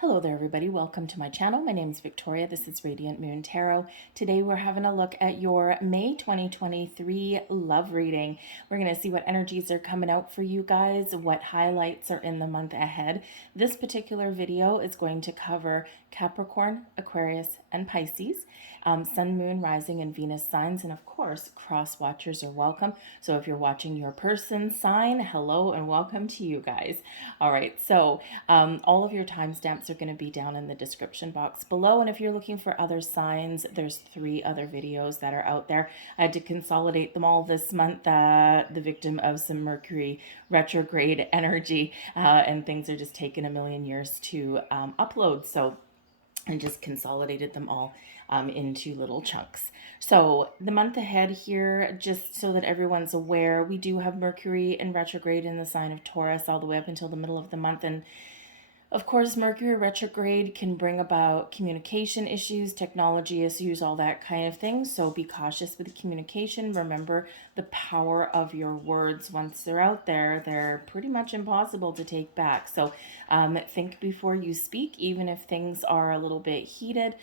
Hello there, everybody. Welcome to my channel. My name is Victoria. This is Radiant Moon Tarot. Today we're having a look at your May 2023 love reading. We're going to see what energies are coming out for you guys, what highlights are in the month ahead. This particular video is going to cover Capricorn, Aquarius, and Pisces, Sun, Moon, Rising, and Venus signs, and of course, cross watchers are welcome. So if you're watching your person sign, hello and welcome to you guys. All right, so all of your timestamps are going to be down in the description box below, and if you're looking for other signs, there's 3 other videos that are out there. I had to consolidate them all this month, the victim of some Mercury retrograde energy, and things are just taking a million years to upload, so I just consolidated them all into little chunks. So the month ahead here, just so that everyone's aware, we do have Mercury in retrograde in the sign of Taurus all the way up until the middle of the month. And of course, Mercury retrograde can bring about communication issues, technology issues, all that kind of thing. So be cautious with the communication. Remember the power of your words. Once they're out there, they're pretty much impossible to take back. So think before you speak, even if things are a little bit heated,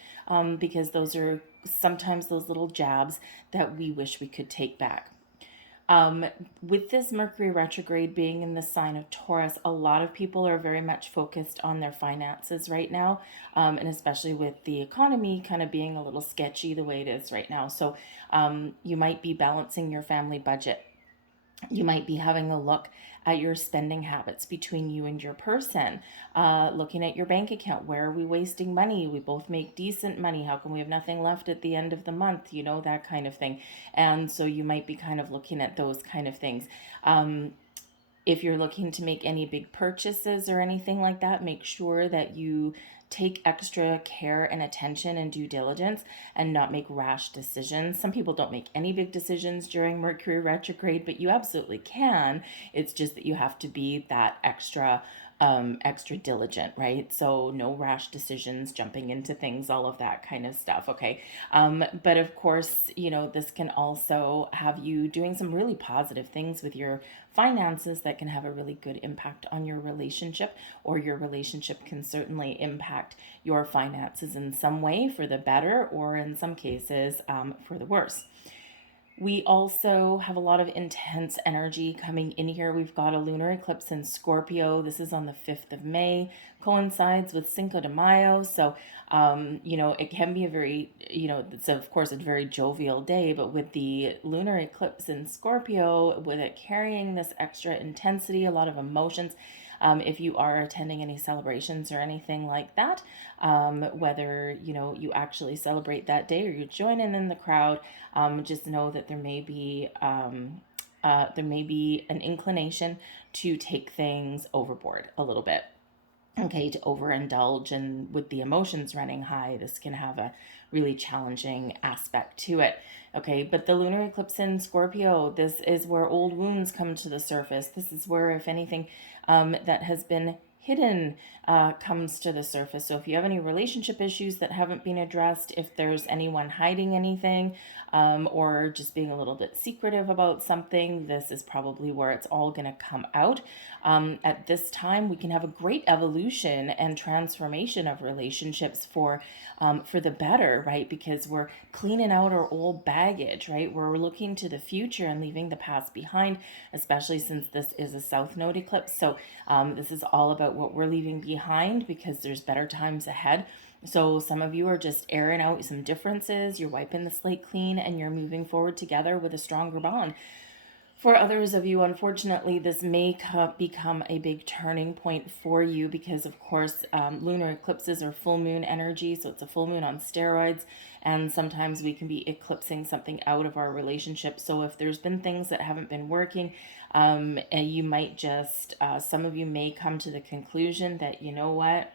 because those are sometimes those little jabs that we wish we could take back. With this Mercury retrograde being in the sign of Taurus, a lot of people are very much focused on their finances right now, and especially with the economy kind of being a little sketchy the way it is right now. So you might be balancing your family budget. You might be having a look at your spending habits between you and your person, looking at your bank account. Where are we wasting money? We both make decent money. How come we have nothing left at the end of the month? You know, that kind of thing. And so you might be kind of looking at those kind of things. If you're looking to make any big purchases or anything like that, make sure that you take extra care and attention and due diligence and not make rash decisions. Some people don't make any big decisions during Mercury retrograde, but you absolutely can. It's just that you have to be that extra diligent, right? So no rash decisions, jumping into things, all of that kind of stuff. Okay. But of course, you know, this can also have you doing some really positive things with your finances that can have a really good impact on your relationship, or your relationship can certainly impact your finances in some way for the better, or in some cases for the worse. We also have a lot of intense energy coming in here. We've got a lunar eclipse in Scorpio. This is on the 5th of May, coincides with Cinco de Mayo. So, you know, it can be a very, you know, it's of course a very jovial day, but with the lunar eclipse in Scorpio, with it carrying this extra intensity, a lot of emotions, if you are attending any celebrations or anything like that, whether you know you actually celebrate that day or you're joining in the crowd, just know that there may be an inclination to take things overboard a little bit. Okay, to overindulge, and with the emotions running high, this can have a really challenging aspect to it. Okay, but the lunar eclipse in Scorpio, this is where old wounds come to the surface. This is where, if anything, that has been hidden comes to the surface. So if you have any relationship issues that haven't been addressed, if there's anyone hiding anything, or just being a little bit secretive about something, this is probably where it's all going to come out. At this time, we can have a great evolution and transformation of relationships for the better, right? Because we're cleaning out our old baggage, right? We're looking to the future and leaving the past behind, especially since this is a South Node eclipse. So this is all about what we're leaving behind, because there's better times ahead. So some of you are just airing out some differences, you're wiping the slate clean, and you're moving forward together with a stronger bond. For others of you, unfortunately, this may become a big turning point for you, because, of course, lunar eclipses are full moon energy, so it's a full moon on steroids, and sometimes we can be eclipsing something out of our relationship. So if there's been things that haven't been working, and you might just, some of you may come to the conclusion that, you know what,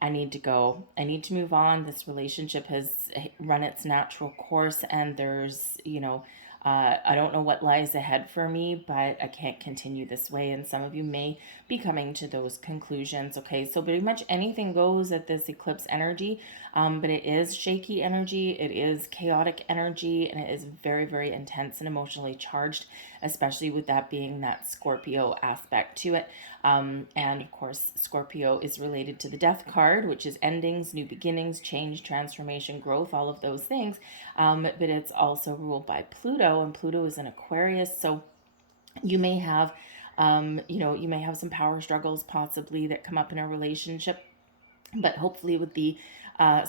I need to go. I need to move on. This relationship has run its natural course, and there's, you know, I don't know what lies ahead for me, but I can't continue this way. And some of you may be coming to those conclusions. Okay, so pretty much anything goes at this eclipse energy, but it is shaky energy, it is chaotic energy, and it is very, very intense and emotionally charged, especially with that being that Scorpio aspect to it. And of course, Scorpio is related to the death card, which is endings, new beginnings, change, transformation, growth, all of those things. But it's also ruled by Pluto, and Pluto is in Aquarius. So you may have, you may have some power struggles possibly that come up in a relationship, but hopefully with the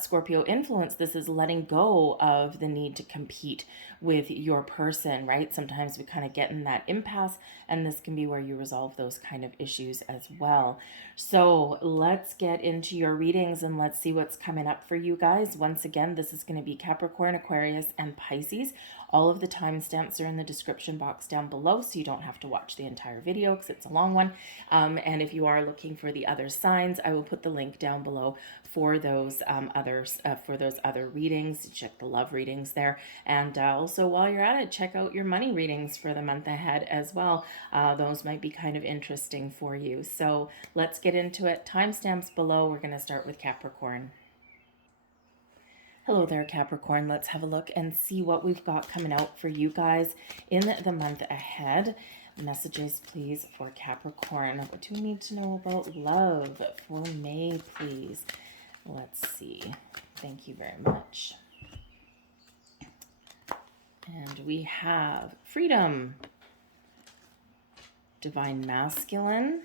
Scorpio influence, this is letting go of the need to compete with your person, right? Sometimes we kind of get in that impasse, and this can be where you resolve those kind of issues as well. So let's get into your readings and let's see what's coming up for you guys. Once again, this is going to be Capricorn, Aquarius, and Pisces. All of the timestamps are in the description box down below, so you don't have to watch the entire video because it's a long one. And if you are looking for the other signs, I will put the link down below for those other readings. Check the love readings there, and also while you're at it, check out your money readings for the month ahead as well. Those might be kind of interesting for you. So let's get into it. Timestamps below. We're going to start with Capricorn. Hello there, Capricorn. Let's have a look and see what we've got coming out for you guys in the month ahead. Messages, please, for Capricorn. What do we need to know about love for May, please? Let's see. Thank you very much. And we have freedom, divine masculine,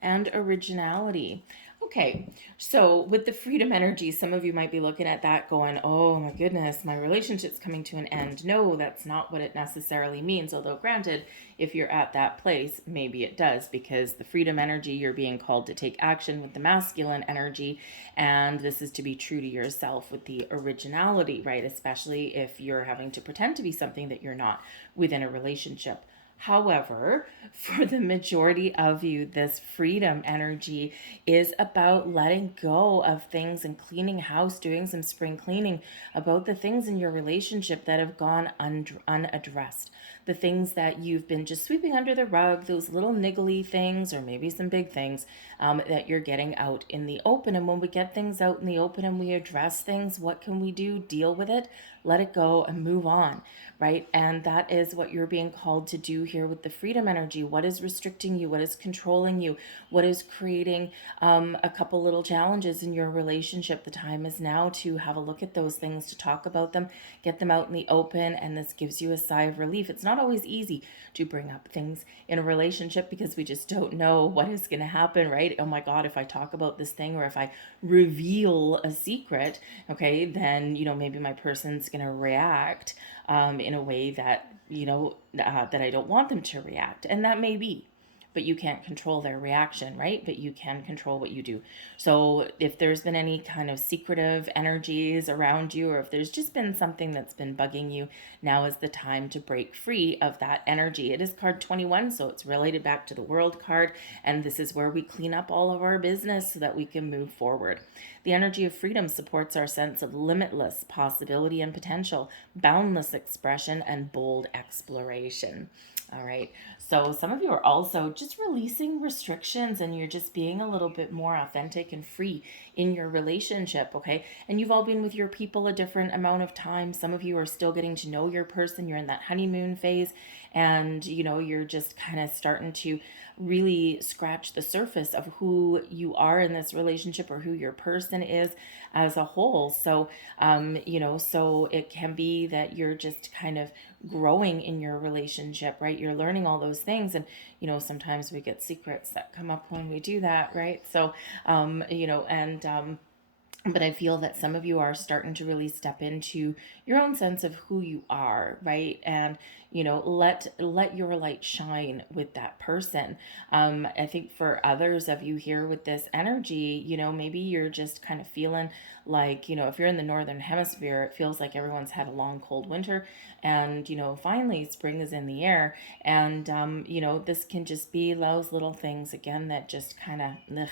and originality. Okay, so with the freedom energy, some of you might be looking at that going, oh my goodness, my relationship's coming to an end. No, that's not what it necessarily means. Although granted, if you're at that place, maybe it does, because the freedom energy, you're being called to take action with the masculine energy. And this is to be true to yourself with the originality, right? Especially if you're having to pretend to be something that you're not within a relationship. However, for the majority of you, this freedom energy is about letting go of things and cleaning house, doing some spring cleaning about the things in your relationship that have gone unaddressed. The things that you've been just sweeping under the rug, those little niggly things, or maybe some big things that you're getting out in the open. And when we get things out in the open and we address things, what can we do? Deal with it, let it go, and move on, right? And that is what you're being called to do here with the freedom energy. What is restricting you? What is controlling you? What is creating a couple little challenges in your relationship? The time is now to have a look at those things, to talk about them, get them out in the open, and this gives you a sigh of relief. It's not always easy to bring up things in a relationship because we just don't know what is going to happen, right? Oh my God, if I talk about this thing, or if I reveal a secret, okay, then, maybe my person's going to react in a way that, that I don't want them to react. And that may be, but you can't control their reaction, right? But you can control what you do. So if there's been any kind of secretive energies around you, or if there's just been something that's been bugging you, now is the time to break free of that energy. It is card 21, so it's related back to the World card. And this is where we clean up all of our business so that we can move forward. The energy of freedom supports our sense of limitless possibility and potential, boundless expression, and bold exploration. All right. So some of you are also just releasing restrictions, and you're just being a little bit more authentic and free in your relationship. Okay. And you've all been with your people a different amount of time. Some of you are still getting to know your person. You're in that honeymoon phase, and, you're just kind of starting to really scratch the surface of who you are in this relationship, or who your person is as a whole. So, so it can be that you're just kind of growing in your relationship, right? You're learning all those things. And, sometimes we get secrets that come up when we do that, right? So, but I feel that some of you are starting to really step into your own sense of who you are, right? And, let your light shine with that person. I think for others of you here with this energy, maybe you're just kind of feeling like, if you're in the Northern Hemisphere, it feels like everyone's had a long, cold winter, and, finally spring is in the air. And, this can just be those little things, again, that just kind of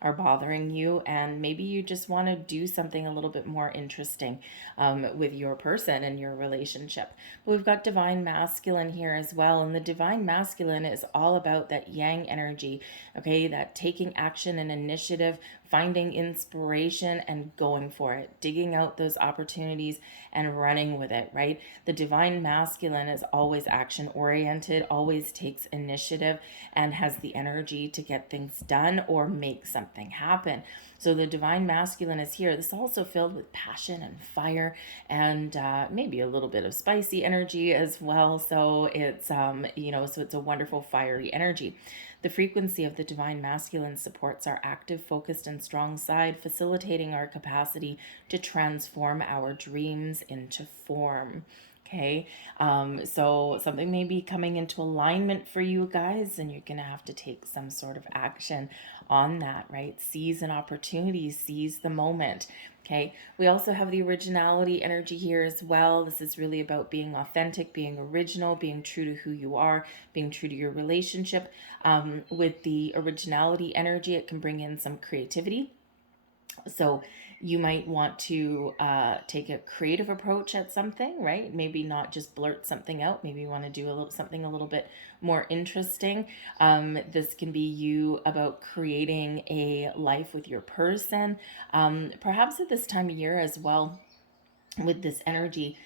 are bothering you, and maybe you just want to do something a little bit more interesting with your person and your relationship. But we've got divine masculine here as well. And the divine masculine is all about that yang energy, okay? That taking action and initiative, finding inspiration and going for it, digging out those opportunities and running with it, right? The divine masculine is always action oriented, always takes initiative, and has the energy to get things done or make something happen. So the divine masculine is here. This is also filled with passion and fire, and maybe a little bit of spicy energy as well. So it's so it's a wonderful fiery energy. The frequency of the divine masculine supports our active, focused, and strong side, facilitating our capacity to transform our dreams into form. Okay, so something may be coming into alignment for you guys, and you're going to have to take some sort of action on that, right? Seize an opportunity, seize the moment. Okay, we also have the originality energy here as well. This is really about being authentic, being original, being true to who you are, being true to your relationship. With the originality energy, it can bring in some creativity. So you might want to take a creative approach at something, right? Maybe not just blurt something out. Maybe you want to do something a little bit more interesting. This can be you about creating a life with your person. Perhaps at this time of year as well, with this energy,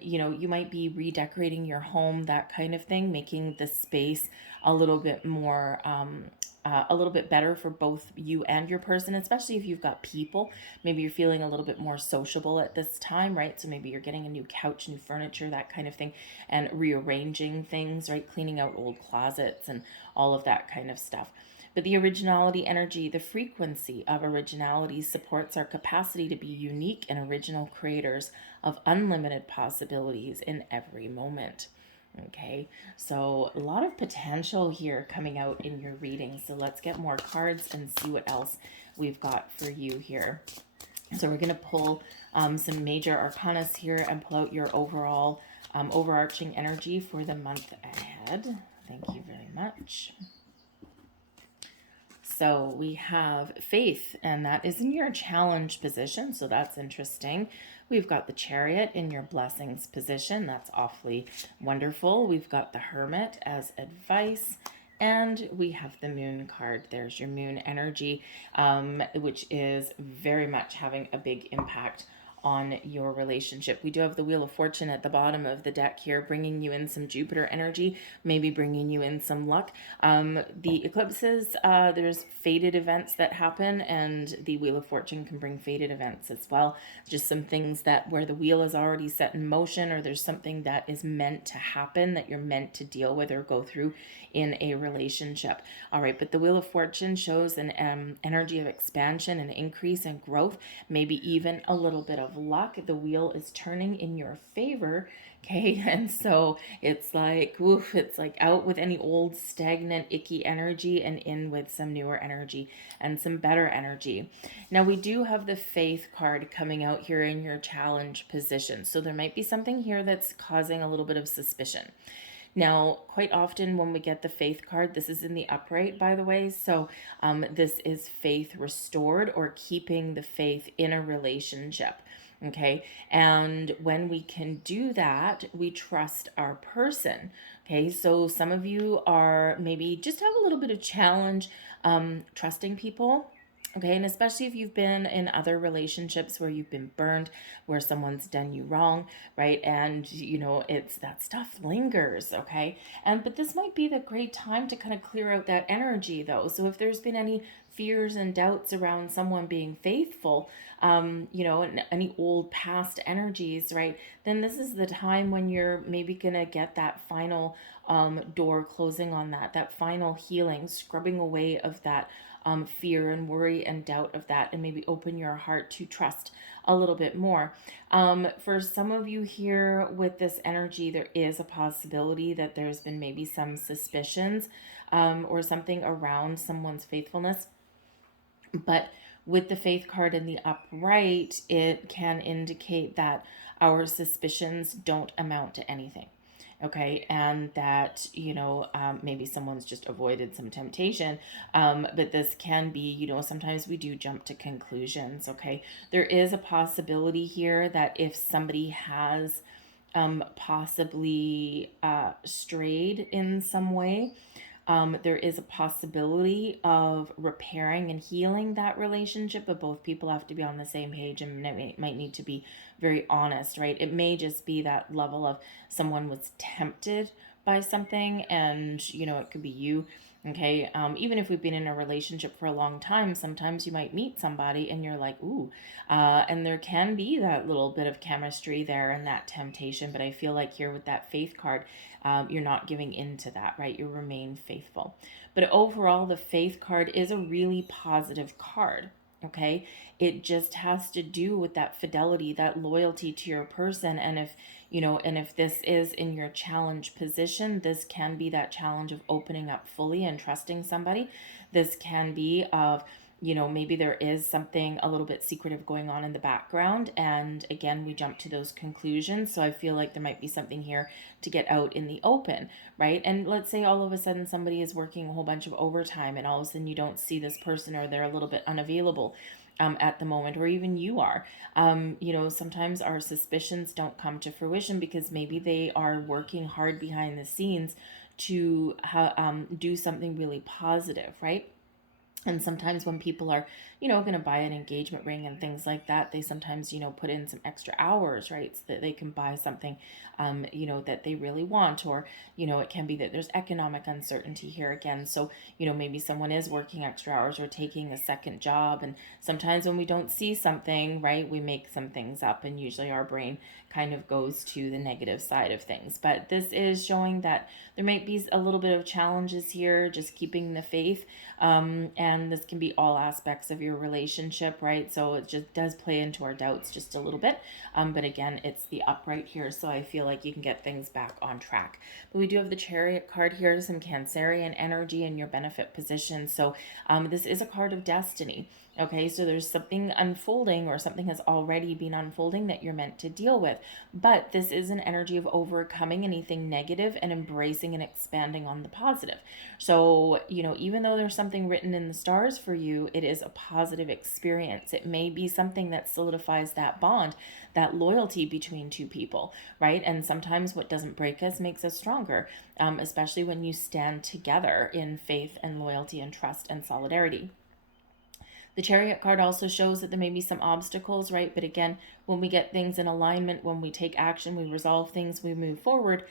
you might be redecorating your home, that kind of thing, making the space a little bit more, a little bit better for both you and your person, especially if you've got people. Maybe you're feeling a little bit more sociable at this time, right? So maybe you're getting a new couch, new furniture, that kind of thing, and rearranging things, right? Cleaning out old closets and all of that kind of stuff. But the originality energy, the frequency of originality supports our capacity to be unique and original creators of unlimited possibilities in every moment. Okay, so a lot of potential here coming out in your reading. So let's get more cards and see what else we've got for you here. So we're going to pull some major arcanas here and pull out your overall overarching energy for the month ahead. Thank you very much. So we have Faith, and that is in your challenge position, so that's interesting. We've got the Chariot in your blessings position. That's awfully wonderful. We've got the Hermit as advice. And we have the Moon card. There's your Moon energy, which is very much having a big impact on your relationship. We do have the Wheel of Fortune at the bottom of the deck here, bringing you in some Jupiter energy, maybe bringing you in some luck. The eclipses, there's fated events that happen, and the Wheel of Fortune can bring fated events as well. Just some things that where the wheel is already set in motion, or there's something that is meant to happen that you're meant to deal with or go through in a relationship. All right, but the Wheel of Fortune shows an energy of expansion and increase and growth, maybe even a little bit of luck. The wheel is turning in your favor. Okay, and so it's like, woof, it's like out with any old stagnant, icky energy and in with some newer energy and some better energy. Now we do have the Faith card coming out here in your challenge position. So there might be something here that's causing a little bit of suspicion. Now, quite often when we get the Faith card, this is in the upright, by the way. So this is faith restored, or keeping the faith in a relationship. Okay. And when we can do that, we trust our person. Okay. So some of you are maybe just have a little bit of challenge trusting people. Okay, and especially if you've been in other relationships where you've been burned, where someone's done you wrong, right? And it's that stuff lingers, okay? But this might be the great time to kind of clear out that energy, though. So if there's been any fears and doubts around someone being faithful, and any old past energies, right? Then this is the time when you're maybe gonna get that final door closing on that final healing, scrubbing away of that fear and worry and doubt of that, and maybe open your heart to trust a little bit more. For some of you here with this energy, there is a possibility that there's been maybe some suspicions or something around someone's faithfulness. But with the Faith card in the upright, it can indicate that our suspicions don't amount to anything. Okay, and that, maybe someone's just avoided some temptation, but this can be, sometimes we do jump to conclusions, okay? There is a possibility here that if somebody has possibly strayed in some way. There is a possibility of repairing and healing that relationship, but both people have to be on the same page and might need to be very honest, right? It may just be that level of someone was tempted by something, and it could be you. Okay, even if we've been in a relationship for a long time, sometimes you might meet somebody and you're like, ooh, and there can be that little bit of chemistry there and that temptation. But I feel like here with that faith card, you're not giving in to that, right? You remain faithful. But overall, the faith card is a really positive card. Okay, it just has to do with that fidelity, that loyalty to your person. And if this is in your challenge position, this can be that challenge of opening up fully and trusting somebody. This can be of maybe there is something a little bit secretive going on in the background. And again, we jump to those conclusions. So I feel like there might be something here to get out in the open, right? And let's say all of a sudden somebody is working a whole bunch of overtime and all of a sudden you don't see this person, or they're a little bit unavailable at the moment, or even you are. Sometimes our suspicions don't come to fruition because maybe they are working hard behind the scenes to do something really positive, right? And sometimes when people are, going to buy an engagement ring and things like that, they sometimes, put in some extra hours, right? So that they can buy something, that they really want. Or, it can be that there's economic uncertainty here again. So, maybe someone is working extra hours or taking a second job. And sometimes when we don't see something, right, we make some things up, and usually our brain kind of goes to the negative side of things. But this is showing that there might be a little bit of challenges here, just keeping the faith. And this can be all aspects of your relationship, right? So it just does play into our doubts just a little bit. But again, it's the upright here, so I feel like you can get things back on track. But we do have the Chariot card here, some Cancerian energy in your benefit position. So this is a card of destiny. Okay, so there's something unfolding, or something has already been unfolding that you're meant to deal with. But this is an energy of overcoming anything negative and embracing and expanding on the positive. So, even though there's something written in the stars for you, it is a positive experience. It may be something that solidifies that bond, that loyalty between two people, right? And sometimes what doesn't break us makes us stronger, especially when you stand together in faith and loyalty and trust and solidarity. The Chariot card also shows that there may be some obstacles, right? But again, when we get things in alignment, when we take action, we resolve things, we move forward,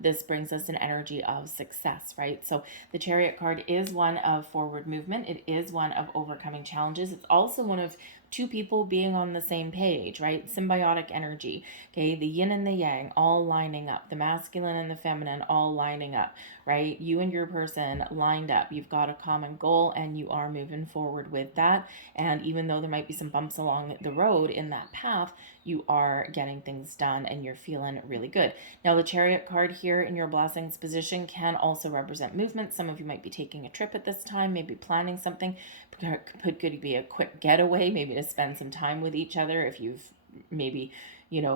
this brings us an energy of success, right? So the Chariot card is one of forward movement. It is one of overcoming challenges. It's also one of two people being on the same page, right? Symbiotic energy, okay? The yin and the yang all lining up, the masculine and the feminine all lining up, right? You and your person lined up. You've got a common goal and you are moving forward with that. And even though there might be some bumps along the road in that path, you are getting things done and you're feeling really good. Now, the Chariot card here in your blessings position can also represent movement. Some of you might be taking a trip at this time, maybe planning something. Could be a quick getaway, maybe to spend some time with each other if you've maybe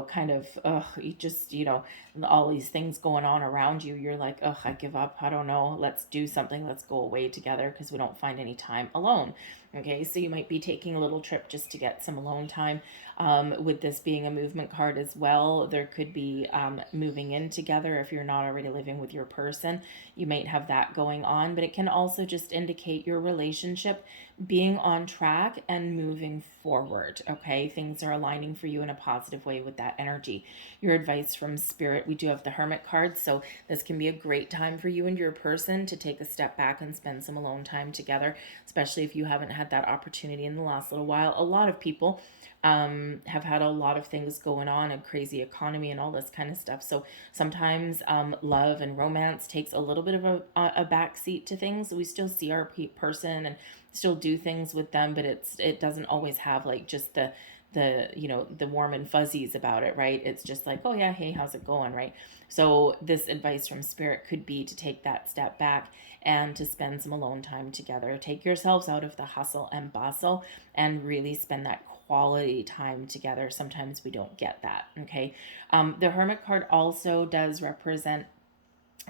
kind of you just all these things going on around you, you're like, I give up, I don't know, let's do something, let's go away together because we don't find any time alone. Okay, so you might be taking a little trip just to get some alone time. With this being a movement card as well, there could be moving in together. If you're not already living with your person, you might have that going on, but it can also just indicate your relationship being on track and moving forward. Okay, things are aligning for you in a positive way with that energy. Your advice from spirit, we do have the Hermit card, so this can be a great time for you and your person to take a step back and spend some alone time together, especially if you haven't had that opportunity in the last little while. A lot of people have had a lot of things going on, a crazy economy and all this kind of stuff. So sometimes love and romance takes a little bit of a backseat to things. We still see our person and still do things with them, but it doesn't always have like just the warm and fuzzies about it, right? It's just like, oh yeah, hey, how's it going, right? So this advice from spirit could be to take that step back and to spend some alone time together. Take yourselves out of the hustle and bustle and really spend that quality time together. Sometimes we don't get that. Okay. The Hermit card also does represent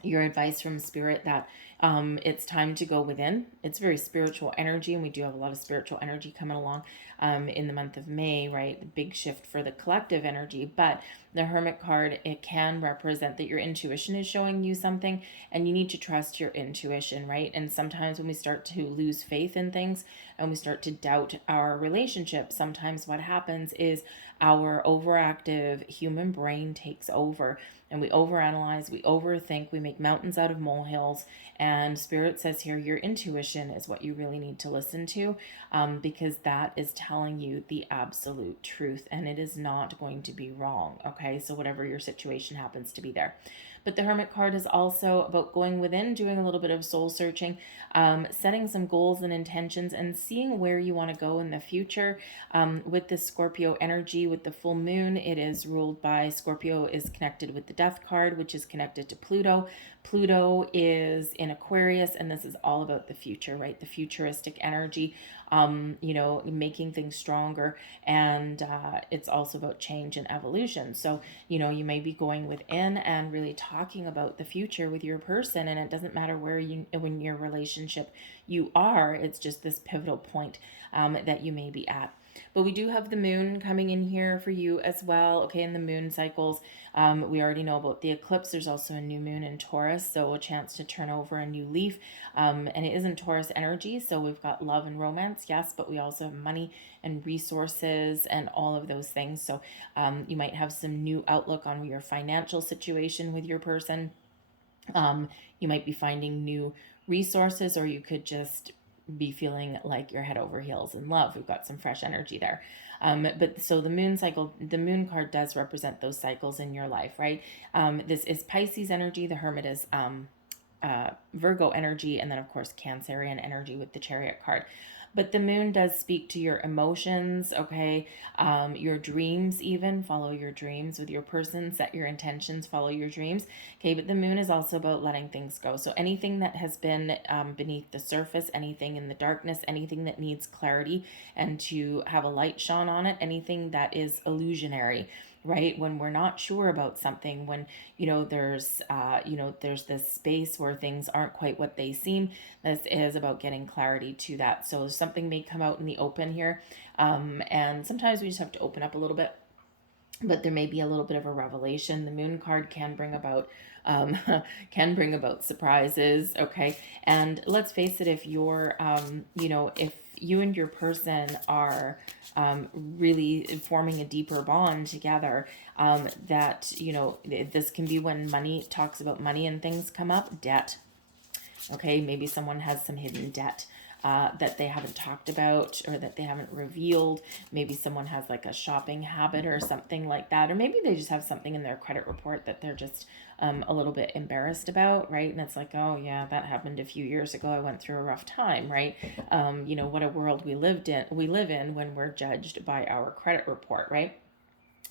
your advice from spirit that It's time to go within. It's very spiritual energy, and we do have a lot of spiritual energy coming along in the month of May, right? The big shift for the collective energy. But the Hermit card, it can represent that your intuition is showing you something, and you need to trust your intuition, right? And sometimes when we start to lose faith in things and we start to doubt our relationship, sometimes what happens is our overactive human brain takes over, and we overanalyze, we overthink, we make mountains out of molehills. And Spirit says here, your intuition is what you really need to listen to, because that is telling you the absolute truth, and it is not going to be wrong. Okay, so whatever your situation happens to be there. But the Hermit card is also about going within, doing a little bit of soul searching, setting some goals and intentions, and seeing where you want to go in the future. With the Scorpio energy, with the full moon, it is ruled by Scorpio, is connected with the Death card, which is connected to Pluto. Pluto is in Aquarius, and this is all about the future, right? The futuristic energy, making things stronger. And it's also about change and evolution. So, you may be going within and really talking about the future with your person. And it doesn't matter where when your relationship you are, it's just this pivotal point that you may be at. But we do have the moon coming in here for you as well. Okay, in the moon cycles, we already know about the eclipse. There's also a new moon in Taurus, so a chance to turn over a new leaf. And it is in Taurus energy, so we've got love and romance, yes, but we also have money and resources and all of those things. So you might have some new outlook on your financial situation with your person. You might be finding new resources, or you could just be feeling like you're head over heels in love. We've got some fresh energy there. But so the moon cycle, the moon card does represent those cycles in your life, right? This is Pisces energy. The Hermit is Virgo energy, and then of course Cancerian energy with the Chariot card. But the moon does speak to your emotions, okay? Your dreams, even. Follow your dreams with your person. Set your intentions, follow your dreams. Okay, but the moon is also about letting things go. So anything that has been beneath the surface, anything in the darkness, anything that needs clarity and to have a light shone on it, anything that is illusionary, right? When we're not sure about something, when there's this space where things aren't quite what they seem. This is about getting clarity to that. So something may come out in the open here, and sometimes we just have to open up a little bit. But there may be a little bit of a revelation. The moon card can bring about surprises, okay? And let's face it, if you're if you and your person are really forming a deeper bond together, that this can be when money talks about money and things come up. Debt, okay? Maybe someone has some hidden debt that they haven't talked about or that they haven't revealed. Maybe someone has like a shopping habit or something like that. Or maybe they just have something in their credit report that they're just a little bit embarrassed about, right? And it's like, oh yeah, that happened a few years ago. I went through a rough time, right? What a world we live in when we're judged by our credit report, right?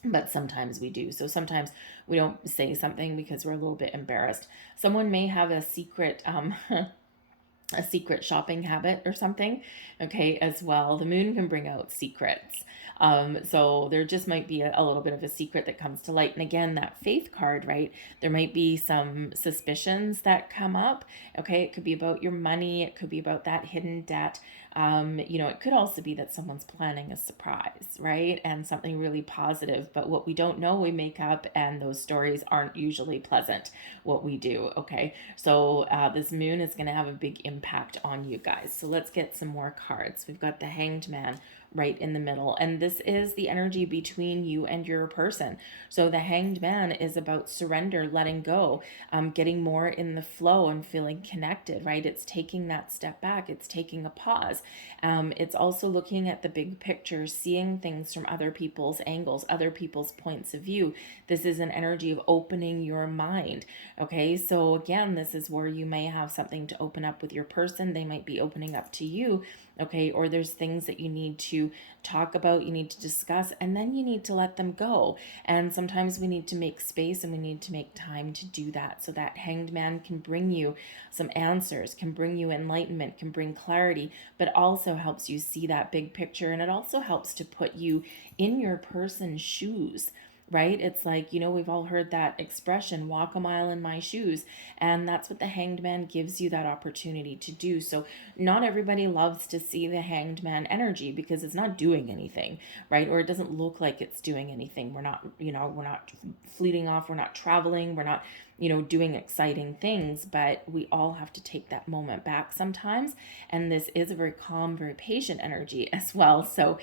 But sometimes we do. So sometimes we don't say something because we're a little bit embarrassed. Someone may have a secret a secret shopping habit or something, okay, as well. The moon can bring out secrets. So there just might be a little bit of a secret that comes to light. And again, that faith card, right? There might be some suspicions that come up. Okay, it could be about your money. It could be about that hidden debt. It could also be that someone's planning a surprise, right? And something really positive. But what we don't know, we make up, and those stories aren't usually pleasant, what we do, okay? So this moon is going to have a big impact on you guys. So let's get some more cards. We've got the Hanged Man right in the middle, and this is the energy between you and your person. So the Hanged Man is about surrender, letting go, getting more in the flow and feeling connected, right? It's taking that step back, it's taking a pause. It's also looking at the big picture, seeing things from other people's angles, other people's points of view. This is an energy of opening your mind, okay? So again, this is where you may have something to open up with your person. They might be opening up to you, okay? Or there's things that you need to talk about, you need to discuss, and then you need to let them go. And sometimes we need to make space and we need to make time to do that. So that Hanged Man can bring you some answers, can bring you enlightenment, can bring clarity, but also helps you see that big picture. And it also helps to put you in your person's shoes. right? It's like, we've all heard that expression, walk a mile in my shoes. And that's what the Hanged Man gives you that opportunity to do. So not everybody loves to see the Hanged Man energy because it's not doing anything, right? Or it doesn't look like it's doing anything. We're not fleeting off. We're not traveling. We're not, doing exciting things, but we all have to take that moment back sometimes. And this is a very calm, very patient energy as well. So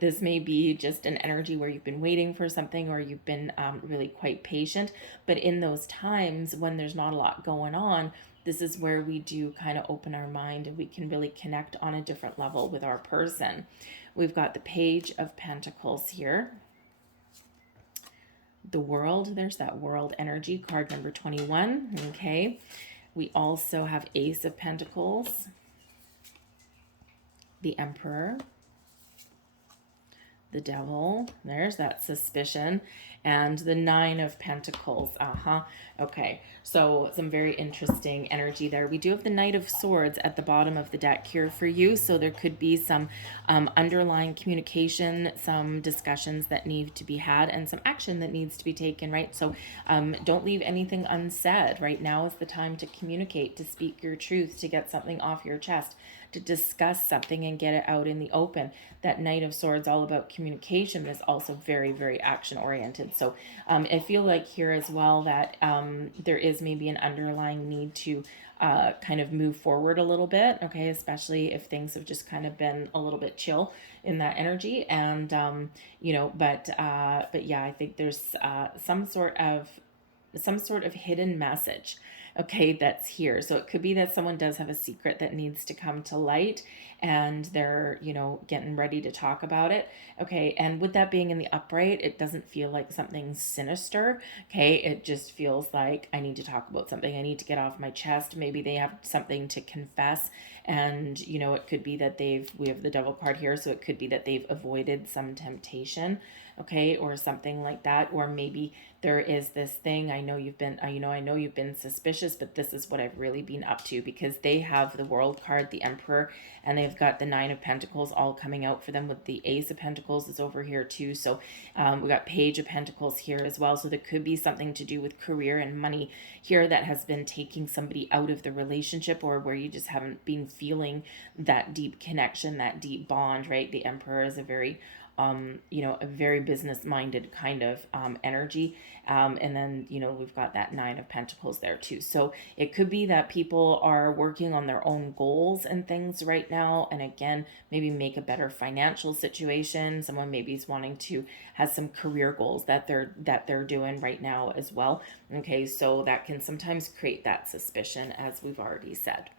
this may be just an energy where you've been waiting for something, or you've been really quite patient. But in those times when there's not a lot going on, this is where we do kind of open our mind and we can really connect on a different level with our person. We've got the Page of Pentacles here. The World, there's that World energy, card number 21. Okay. We also have Ace of Pentacles, the Emperor, the Devil, there's that suspicion, and the Nine of Pentacles. Okay, so some very interesting energy there. We do have the Knight of Swords at the bottom of the deck here for you, so there could be some underlying communication, some discussions that need to be had, and some action that needs to be taken, right? So don't leave anything unsaid. Right now is the time to communicate, to speak your truth, to get something off your chest, to discuss something and get it out in the open. That Knight of Swords, all about communication, is also very, very action oriented. So I feel like here as well that there is maybe an underlying need to kind of move forward a little bit, okay, especially if things have just kind of been a little bit chill in that energy. And but yeah, I think there's some sort of hidden message, okay, that's here. So it could be that someone does have a secret that needs to come to light, and they're, getting ready to talk about it. Okay. And with that being in the upright, it doesn't feel like something sinister. Okay. It just feels like I need to talk about something. I need to get off my chest. Maybe they have something to confess. And, it could be that we have the Devil card here. So it could be that they've avoided some temptation. Okay. Or something like that. Or maybe there is this thing, I know you've been suspicious, but this is what I've really been up to, because they have the World card, the Emperor, and they've got the Nine of Pentacles all coming out for them, with the Ace of Pentacles is over here too. So we got Page of Pentacles here as well. So there could be something to do with career and money here that has been taking somebody out of the relationship, or where you just haven't been feeling that deep connection, that deep bond, right? The Emperor is a very a very business-minded kind of energy. And then, we've got that Nine of Pentacles there too. So it could be that people are working on their own goals and things right now. And again, maybe make a better financial situation. Someone maybe is wanting to has some career goals that they're doing right now as well. Okay, so that can sometimes create that suspicion, as we've already said.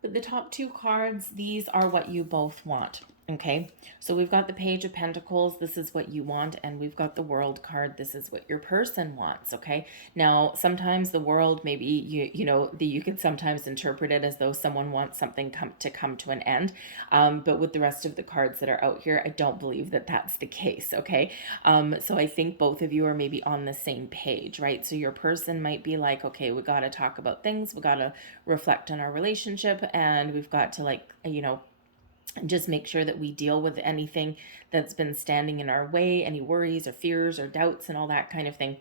But the top two cards, these are what you both want. Okay, so we've got the Page of Pentacles, this is what you want, and we've got the World card, this is what your person wants. Okay, now sometimes the World, maybe you could sometimes interpret it as though someone wants something to come to an end, but with the rest of the cards that are out here, I don't believe that that's the case. Okay, so I think both of you are maybe on the same page, right? So your person might be like, okay, we got to talk about things, we got to reflect on our relationship, and we've got to just make sure that we deal with anything that's been standing in our way, any worries or fears or doubts and all that kind of thing,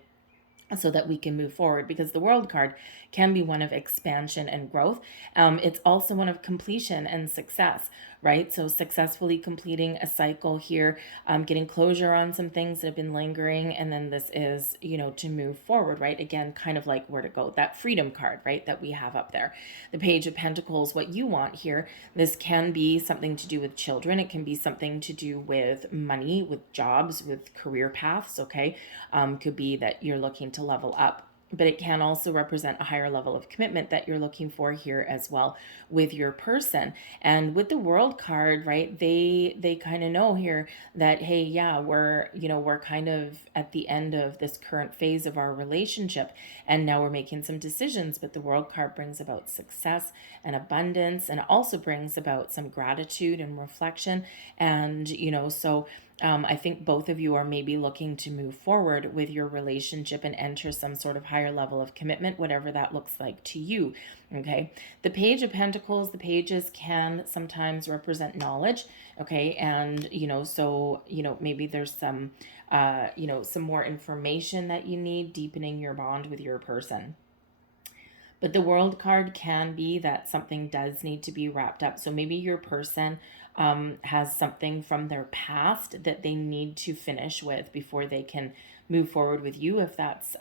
so that we can move forward, because the World card can be one of expansion and growth. It's also one of completion and success, right? So successfully completing a cycle here, getting closure on some things that have been lingering. And then this is, to move forward, right? Again, kind of like where to go, that Freedom card, right? That we have up there. The Page of Pentacles, what you want here, this can be something to do with children. It can be something to do with money, with jobs, with career paths. Okay. Could be that you're looking to level up, but it can also represent a higher level of commitment that you're looking for here as well with your person. And with the World card, right, they kind of know here that, hey, yeah, we're kind of at the end of this current phase of our relationship, and now we're making some decisions. But the World card brings about success and abundance, and it also brings about some gratitude and reflection. And so I think both of you are maybe looking to move forward with your relationship and enter some sort of higher level of commitment, whatever that looks like to you. Okay. The Page of Pentacles, the pages can sometimes represent knowledge. Okay. And, so, maybe there's some, some more information that you need, deepening your bond with your person. But the World card can be that something does need to be wrapped up. So maybe your person has something from their past that they need to finish with before they can move forward with you, if that's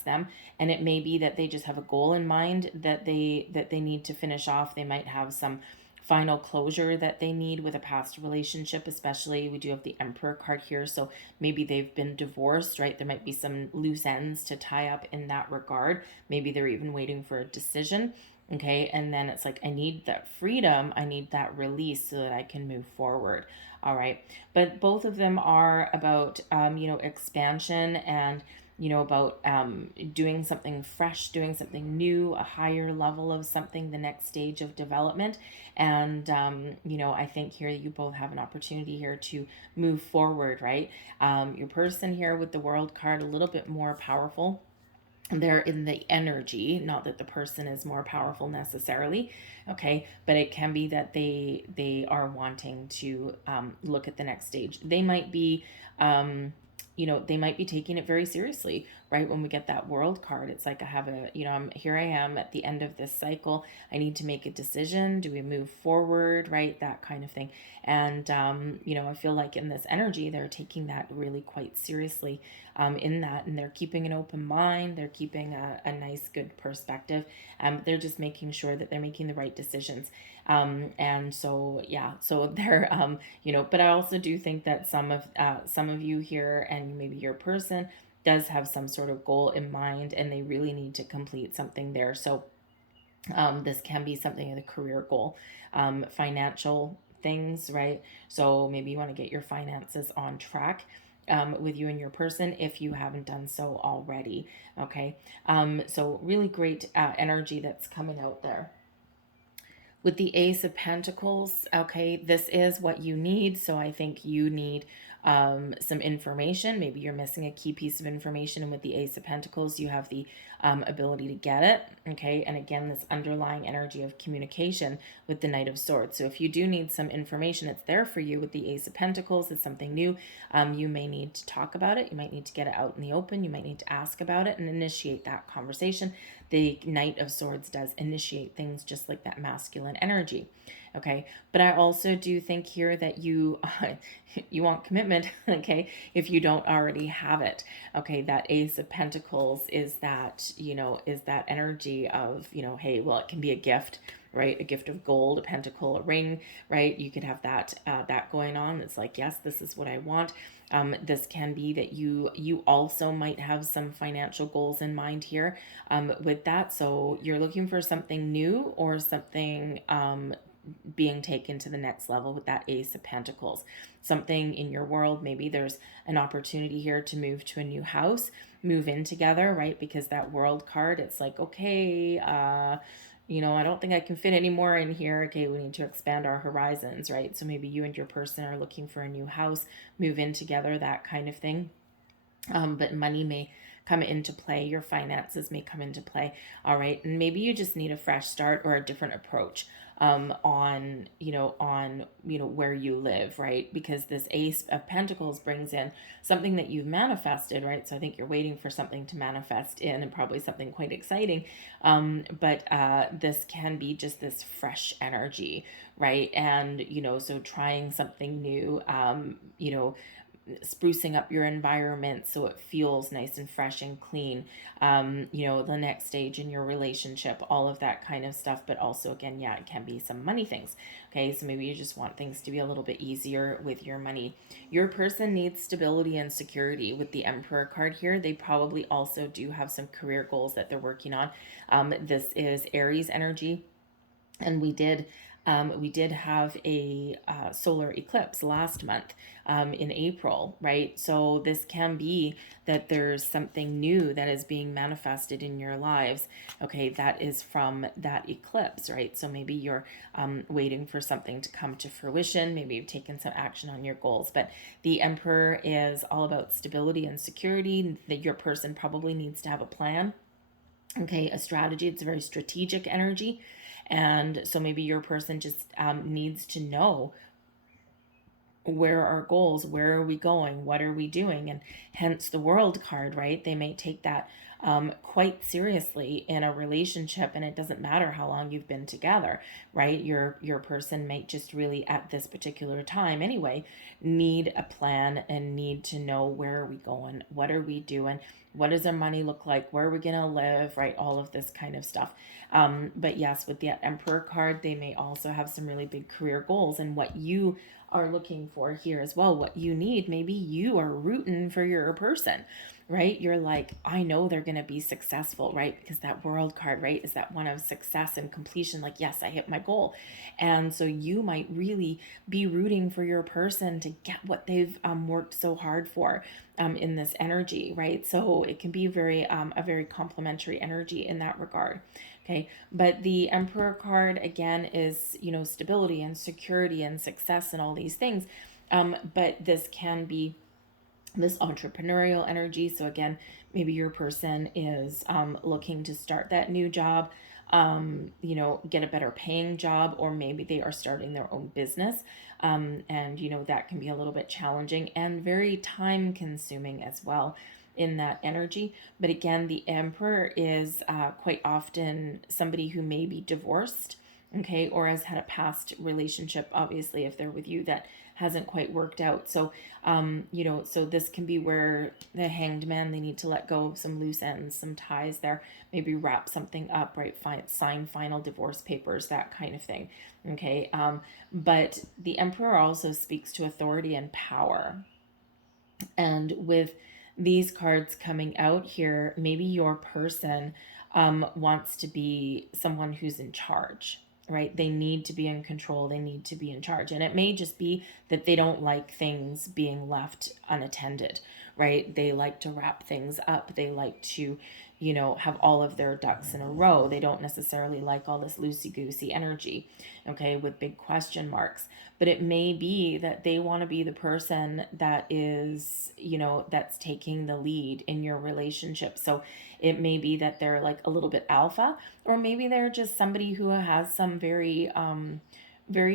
them. And it may be that they just have a goal in mind that they need to finish off. They might have some final closure that they need with a past relationship. Especially, we do have the Emperor card here, so maybe they've been divorced, right? There might be some loose ends to tie up in that regard. Maybe they're even waiting for a decision. Okay, and then it's like, I need that freedom, I need that release so that I can move forward. All right, but both of them are about expansion, and about doing something fresh, doing something new, a higher level of something, the next stage of development. And I think here you both have an opportunity here to move forward, right? Your person here with the World card, a little bit more powerful. They're in the energy, not that the person is more powerful necessarily. Okay, but it can be that they are wanting to look at the next stage. They might be they might be taking it very seriously, right? When we get that World card, it's like, I have a, here I am at the end of this cycle. I need to make a decision. Do we move forward, right? That kind of thing. And, I feel like in this energy, they're taking that really quite seriously in that, and they're keeping an open mind. They're keeping a nice, good perspective. They're just making sure that they're making the right decisions. And so, yeah, so they're, but I also do think that some of you here, and maybe your person, does have some sort of goal in mind, and they really need to complete something there. So this can be something in a career goal, financial things, right? So maybe you want to get your finances on track with you and your person if you haven't done so already. Okay, so really great energy that's coming out there. With the Ace of Pentacles, okay, this is what you need. So I think you need some information. Maybe you're missing a key piece of information. And with the Ace of Pentacles, you have the ability to get it. Okay. And again, this underlying energy of communication with the Knight of Swords. So if you do need some information, it's there for you with the Ace of Pentacles. It's something new. You may need to talk about it. You might need to get it out in the open. You might need to ask about it and initiate that conversation. The Knight of Swords does initiate things, just like that masculine energy. Okay, but I also do think here that you you want commitment. Okay, if you don't already have it. Okay, that Ace of Pentacles is that energy of, hey, well, it can be a gift, right? A gift of gold, a pentacle, a ring, right? You could have that going on. It's like, yes, this is what I want. This can be that you also might have some financial goals in mind here with that. So you're looking for something new, or something being taken to the next level with that Ace of Pentacles. Something in your world, maybe there's an opportunity here to move to a new house, move in together, right? Because that World card, it's like, okay, I don't think I can fit any more in here. Okay, we need to expand our horizons, right? So maybe you and your person are looking for a new house, move in together, that kind of thing. But money may come into play. Your finances may come into play. All right, and maybe you just need a fresh start or a different approach on where you live, right? Because this Ace of Pentacles brings in something that you've manifested, right? So I think you're waiting for something to manifest in, and probably something quite exciting. But this can be just this fresh energy, right? And so trying something new, sprucing up your environment so it feels nice and fresh and clean, the next stage in your relationship, all of that kind of stuff. But also, again, yeah, it can be some money things. Okay, so maybe you just want things to be a little bit easier with your money. Your person needs stability and security. With the Emperor card here, they probably also do have some career goals that they're working on. This is Aries energy, and we did We did have a solar eclipse last month in April, right? So this can be that there's something new that is being manifested in your lives. Okay, that is from that eclipse, right? So maybe you're waiting for something to come to fruition. Maybe you've taken some action on your goals. But the Emperor is all about stability and security. That your person probably needs to have a plan. Okay, a strategy. It's a very strategic energy. And so maybe your person just needs to know, where are our goals, where are we going, what are we doing, and hence the World card, right? They may take that quite seriously in a relationship, and it doesn't matter how long you've been together, right? Your person might just really at this particular time anyway need a plan and need to know, where are we going, what are we doing, what does our money look like, where are we gonna live, right? All of this kind of stuff. But yes, with the Emperor card, they may also have some really big career goals, and what you are looking for here as well, what you need. Maybe you are rooting for your person, right? You're like, I know they're going to be successful, right? Because that World card, right, is that one of success and completion. Like, yes, I hit my goal. And so you might really be rooting for your person to get what they've worked so hard for in this energy, right? So it can be a very complementary energy in that regard. Okay, but the Emperor card again is, stability and security and success and all these things. But this can be this entrepreneurial energy. So again, maybe your person is looking to start that new job, get a better paying job, or maybe they are starting their own business. And that can be a little bit challenging and very time consuming as well in that energy. But again, the Emperor is quite often somebody who may be divorced, okay, or has had a past relationship, obviously, if they're with you, that hasn't quite worked out. So, so this can be where the Hanged Man, they need to let go of some loose ends, some ties there, maybe wrap something up, right? Sign final divorce papers, that kind of thing, okay? But the Emperor also speaks to authority and power. And with these cards coming out here, maybe your person wants to be someone who's in charge, right? They need to be in control. They need to be in charge. And it may just be that they don't like things being left unattended, right? They like to wrap things up. They like to, have all of their ducks in a row. They don't necessarily like all this loosey-goosey energy, okay, with big question marks. But it may be that they want to be the person that is, that's taking the lead in your relationship. So it may be that they're like a little bit alpha, or maybe they're just somebody who has some very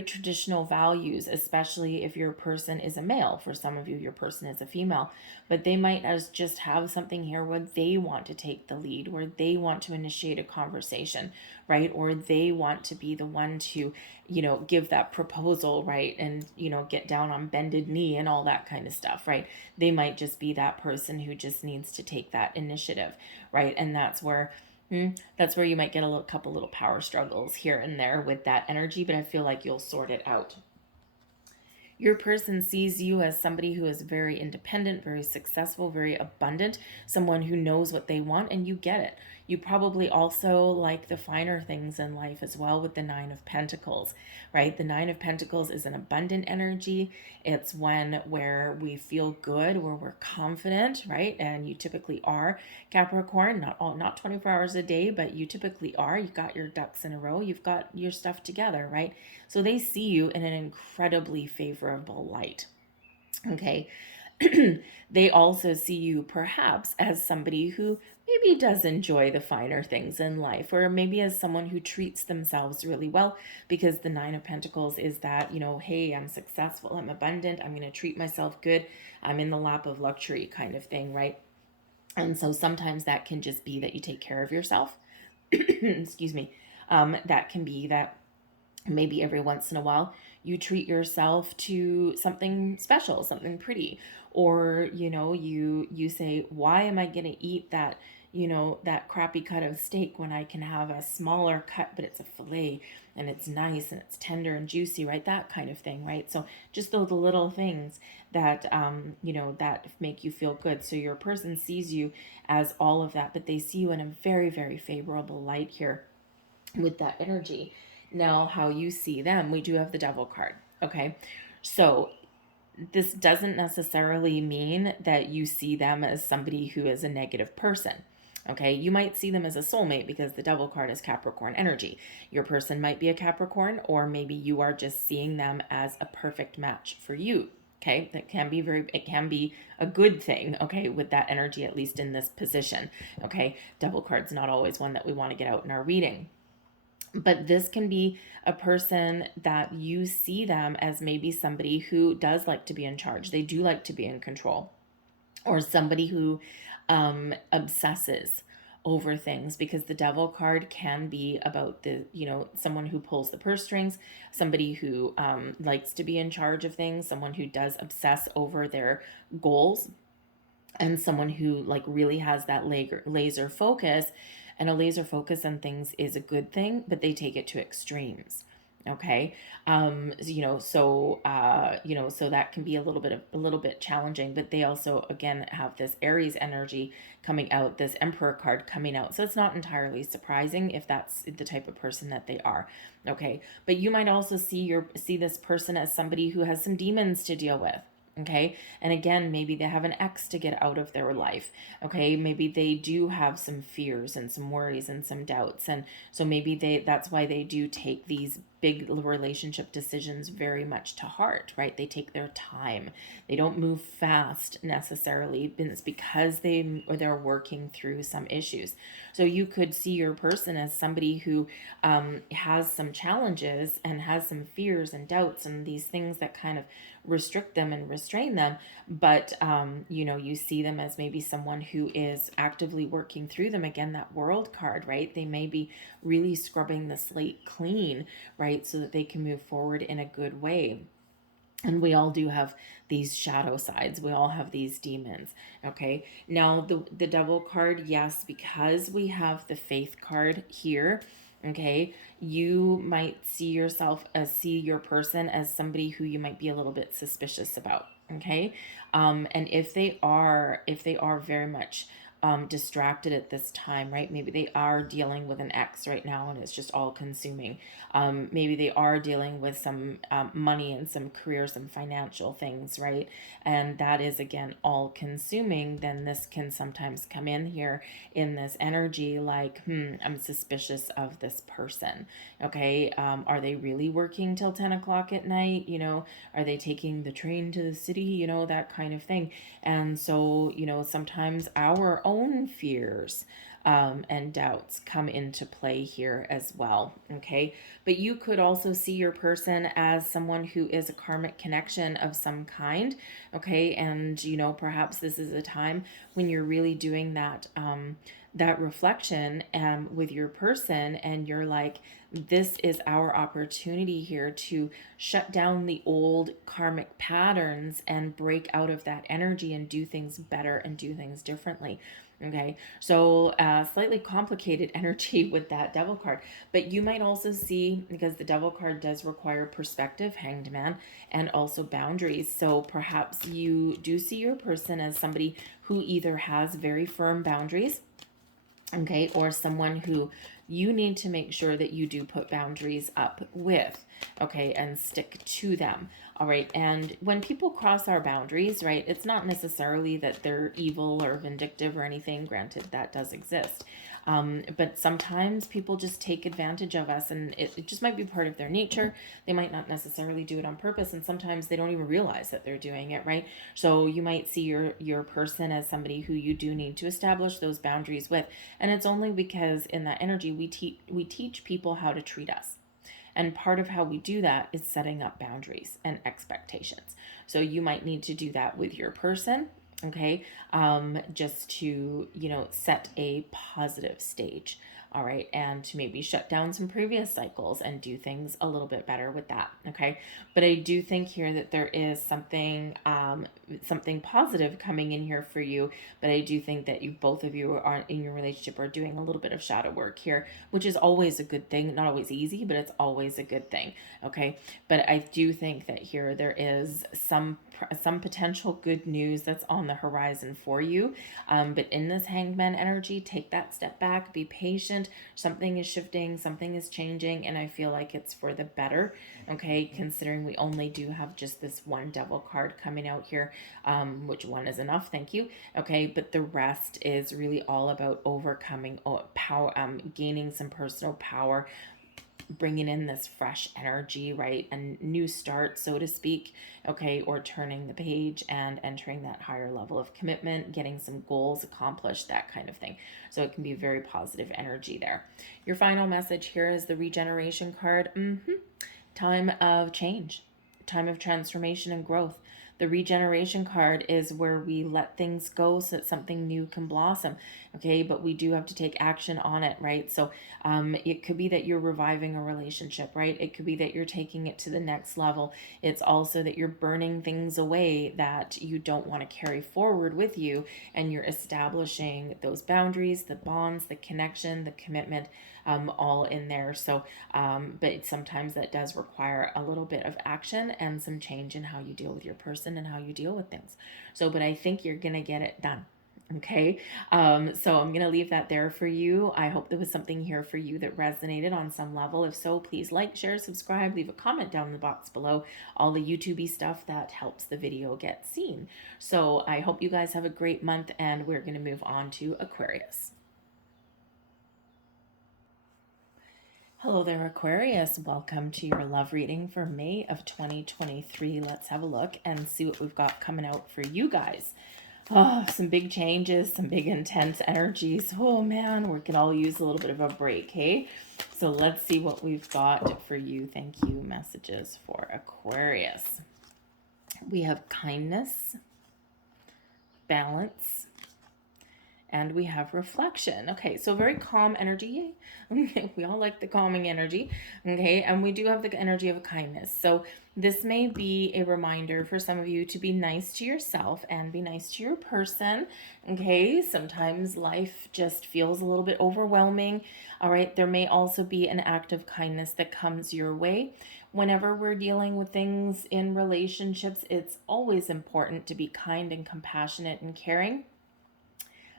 traditional values, especially if your person is a male. For some of you, your person is a female, but they might just have something here where they want to take the lead, where they want to initiate a conversation, right? Or they want to be the one to, give that proposal, right? And, get down on bended knee and all that kind of stuff, right? They might just be that person who just needs to take that initiative, right? And that's where you might get a couple little power struggles here and there with that energy, but I feel like you'll sort it out. Your person sees you as somebody who is very independent, very successful, very abundant, someone who knows what they want, and you get it. You probably also like the finer things in life as well with the Nine of Pentacles, right? The Nine of Pentacles is an abundant energy. It's where we feel good, where we're confident, right? And you typically are, Capricorn, not 24 hours a day, but you typically are. You've got your ducks in a row. You've got your stuff together, right? So they see you in an incredibly favorable light. Okay. They also see you perhaps as somebody who maybe does enjoy the finer things in life, or maybe as someone who treats themselves really well, because the Nine of Pentacles is that, hey, I'm successful, I'm abundant, I'm going to treat myself good, I'm in the lap of luxury kind of thing, right? And so sometimes that can just be that you take care of yourself. Excuse me. That can be that maybe every once in a while you treat yourself to something special, something pretty, or you say, why am I going to eat that, that crappy cut of steak when I can have a smaller cut, but it's a fillet and it's nice and it's tender and juicy, right? That kind of thing, right? So just those little things that that make you feel good. So your person sees you as all of that, but they see you in a very, very favorable light here with that energy. Now, how you see them, we do have the Devil card. Okay. So this doesn't necessarily mean that you see them as somebody who is a negative person. Okay, you might see them as a soulmate because the Devil card is Capricorn energy. Your person might be a Capricorn, or maybe you are just seeing them as a perfect match for you. Okay, that can be it can be a good thing, okay, with that energy, at least in this position. Okay, Devil card's not always one that we want to get out in our reading. But this can be a person that you see them as maybe somebody who does like to be in charge. They do like to be in control, or somebody who obsesses over things, because the Devil card can be about someone who pulls the purse strings, somebody who likes to be in charge of things, someone who does obsess over their goals, and someone who like really has that laser focus. And a laser focus on things is a good thing, but they take it to extremes. Okay. So that can be a little bit challenging, but they also again have this Aries energy coming out, this Emperor card coming out. So it's not entirely surprising if that's the type of person that they are. Okay. But you might also see this person as somebody who has some demons to deal with. Okay. And again, maybe they have an ex to get out of their life. Okay. Maybe they do have some fears and some worries and some doubts. And so maybe that's why they do take these big relationship decisions very much to heart, right? They take their time. They don't move fast necessarily. It's because they're working through some issues. So you could see your person as somebody who has some challenges and has some fears and doubts and these things that kind of restrict them and restrain them, but you see them as maybe someone who is actively working through them. Again, that World card, right? They may be really scrubbing the slate clean, right, so that they can move forward in a good way. And we all do have these shadow sides. We all have these demons. Okay. Now the Devil card, yes, because we have the Faith card here. Okay. You might see your person as somebody who you might be a little bit suspicious about. Okay. And if they are very much distracted at this time, right? Maybe they are dealing with an ex right now and it's just all consuming. Maybe they are dealing with some money and some career, some financial things, right? And that is, again, all consuming. Then this can sometimes come in here in this energy like, I'm suspicious of this person. Okay. Are they really working till 10 o'clock at night? Are they taking the train to the city? That kind of thing. And so, sometimes our own fears and doubts come into play here as well. Okay. But you could also see your person as someone who is a karmic connection of some kind. Okay. And, perhaps this is a time when you're really doing that reflection with your person, and you're like, this is our opportunity here to shut down the old karmic patterns and break out of that energy and do things better and do things differently. Okay, so slightly complicated energy with that Devil card, but you might also see, because the Devil card does require perspective, Hanged Man, and also boundaries. So perhaps you do see your person as somebody who either has very firm boundaries, okay, or someone who you need to make sure that you do put boundaries up with, okay, and stick to them. All right. And when people cross our boundaries, right, it's not necessarily that they're evil or vindictive or anything. Granted, that does exist. But sometimes people just take advantage of us, and it just might be part of their nature. They might not necessarily do it on purpose, and sometimes they don't even realize that they're doing it, right? So you might see your person as somebody who you do need to establish those boundaries with, and it's only because in that energy we teach people how to treat us. And part of how we do that is setting up boundaries and expectations. So you might need to do that with your person, okay? Just to, set a positive stage. All right. And to maybe shut down some previous cycles and do things a little bit better with that. Okay. But I do think here that there is something positive coming in here for you. But I do think that both of you are in your relationship are doing a little bit of shadow work here, which is always a good thing. Not always easy, but it's always a good thing. Okay. But I do think that here there is some potential good news that's on the horizon for you. But in this Hangman energy, take that step back, be patient, impatient. Something is shifting, something is changing, and I feel like it's for the better, okay, considering we only do have just this one devil card coming out here, which one is enough, thank you, okay, but the rest is really all about overcoming power, gaining some personal power, bringing in this fresh energy, right? A new start, so to speak, okay, or turning the page and entering that higher level of commitment, getting some goals accomplished, that kind of thing. So it can be very positive energy there. Your final message here is the regeneration card. Time of change, time of transformation and growth. The regeneration card is where we let things go so that something new can blossom, okay? But we do have to take action on it, right? So it could be that you're reviving a relationship, right? It could be that you're taking it to the next level. It's also that you're burning things away that you don't want to carry forward with you, and you're establishing those boundaries, the bonds, the connection, the commitment, all in there. So, but sometimes that does require a little bit of action and some change in how you deal with your person and how you deal with things. So, but I think you're going to get it done. Okay. So I'm going to leave that there for you. I hope there was something here for you that resonated on some level. If so, please like, share, subscribe, leave a comment down in the box below, all the YouTube-y stuff that helps the video get seen. So I hope you guys have a great month, and we're going to move on to Aquarius. Hello there, Aquarius. Welcome to your love reading for May of 2023. Let's have a look and see what we've got coming out for you guys. Oh, some big changes, some big intense energies. Oh man, we can all use a little bit of a break, hey? So let's see what we've got for you. Thank you, messages for Aquarius. We have kindness, balance, and we have reflection. Okay, so very calm energy. We all like the calming energy. Okay, and we do have the energy of kindness. So this may be a reminder for some of you to be nice to yourself and be nice to your person. Okay, sometimes life just feels a little bit overwhelming. All right, there may also be an act of kindness that comes your way. Whenever we're dealing with things in relationships, it's always important to be kind and compassionate and caring,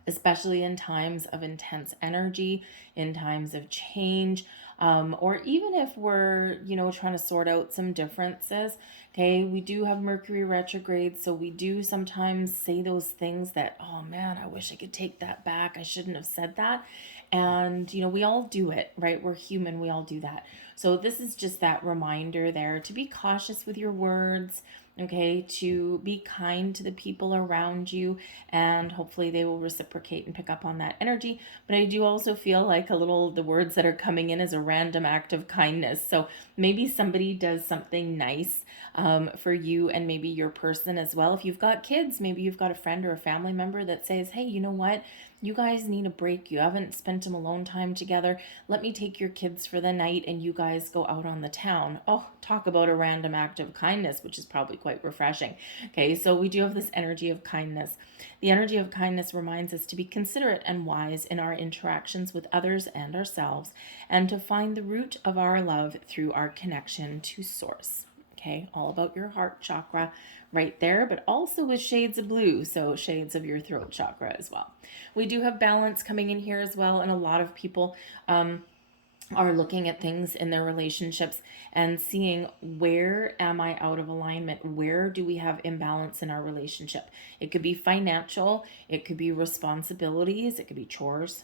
especially in times of intense energy, in times of change, or even if we're, trying to sort out some differences. Okay, we do have Mercury retrograde, so we do sometimes say those things that, oh man, I wish I could take that back. I shouldn't have said that. And, we all do it, right? We're human, we all do that. So this is just that reminder there to be cautious with your words, okay, to be kind to the people around you, and hopefully they will reciprocate and pick up on that energy. But I do also feel like the words that are coming in as a random act of kindness. So maybe somebody does something nice for you and maybe your person as well. If you've got kids, maybe you've got a friend or a family member that says, hey, you know what? You guys need a break. You haven't spent some alone time together. Let me take your kids for the night and you guys go out on the town. Oh, talk about a random act of kindness, which is probably quite refreshing. Okay, so we do have this energy of kindness. The energy of kindness reminds us to be considerate and wise in our interactions with others and ourselves, and to find the root of our love through our connection to Source. Okay, all about your heart chakra right there, but also with shades of blue, so shades of your throat chakra as well. We do have balance coming in here as well, and a lot of people are looking at things in their relationships and seeing, where am I out of alignment? Where do we have imbalance in our relationship? It could be financial, it could be responsibilities, it could be chores,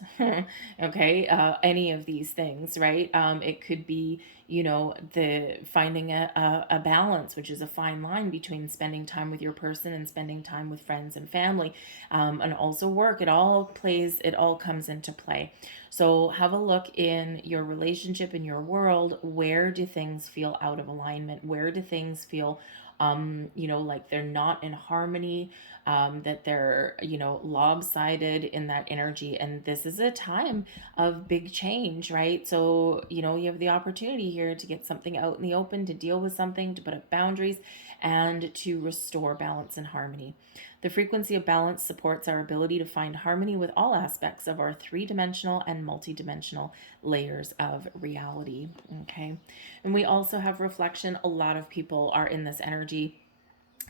okay, any of these things, right? It could be, the finding a balance, which is a fine line between spending time with your person and spending time with friends and family, and also work. It all comes into play. So have a look in your relationship, in your world. Where do things feel out of alignment? Where do things feel, like they're not in harmony, that they're, lopsided in that energy? And this is a time of big change, right? So, you have the opportunity here to get something out in the open, to deal with something, to put up boundaries, and to restore balance and harmony. The frequency of balance supports our ability to find harmony with all aspects of our three-dimensional and multi-dimensional layers of reality. Okay. And we also have reflection. A lot of people are in this energy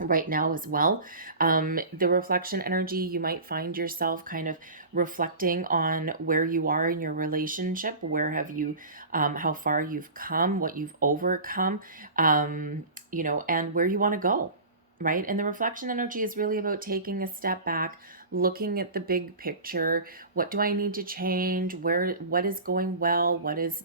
right now as well. The reflection energy, you might find yourself kind of reflecting on where you are in your relationship, where have you, how far you've come, what you've overcome, and where you want to go, right? And the reflection energy is really about taking a step back, looking at the big picture. What do I need to change? What is going well? What is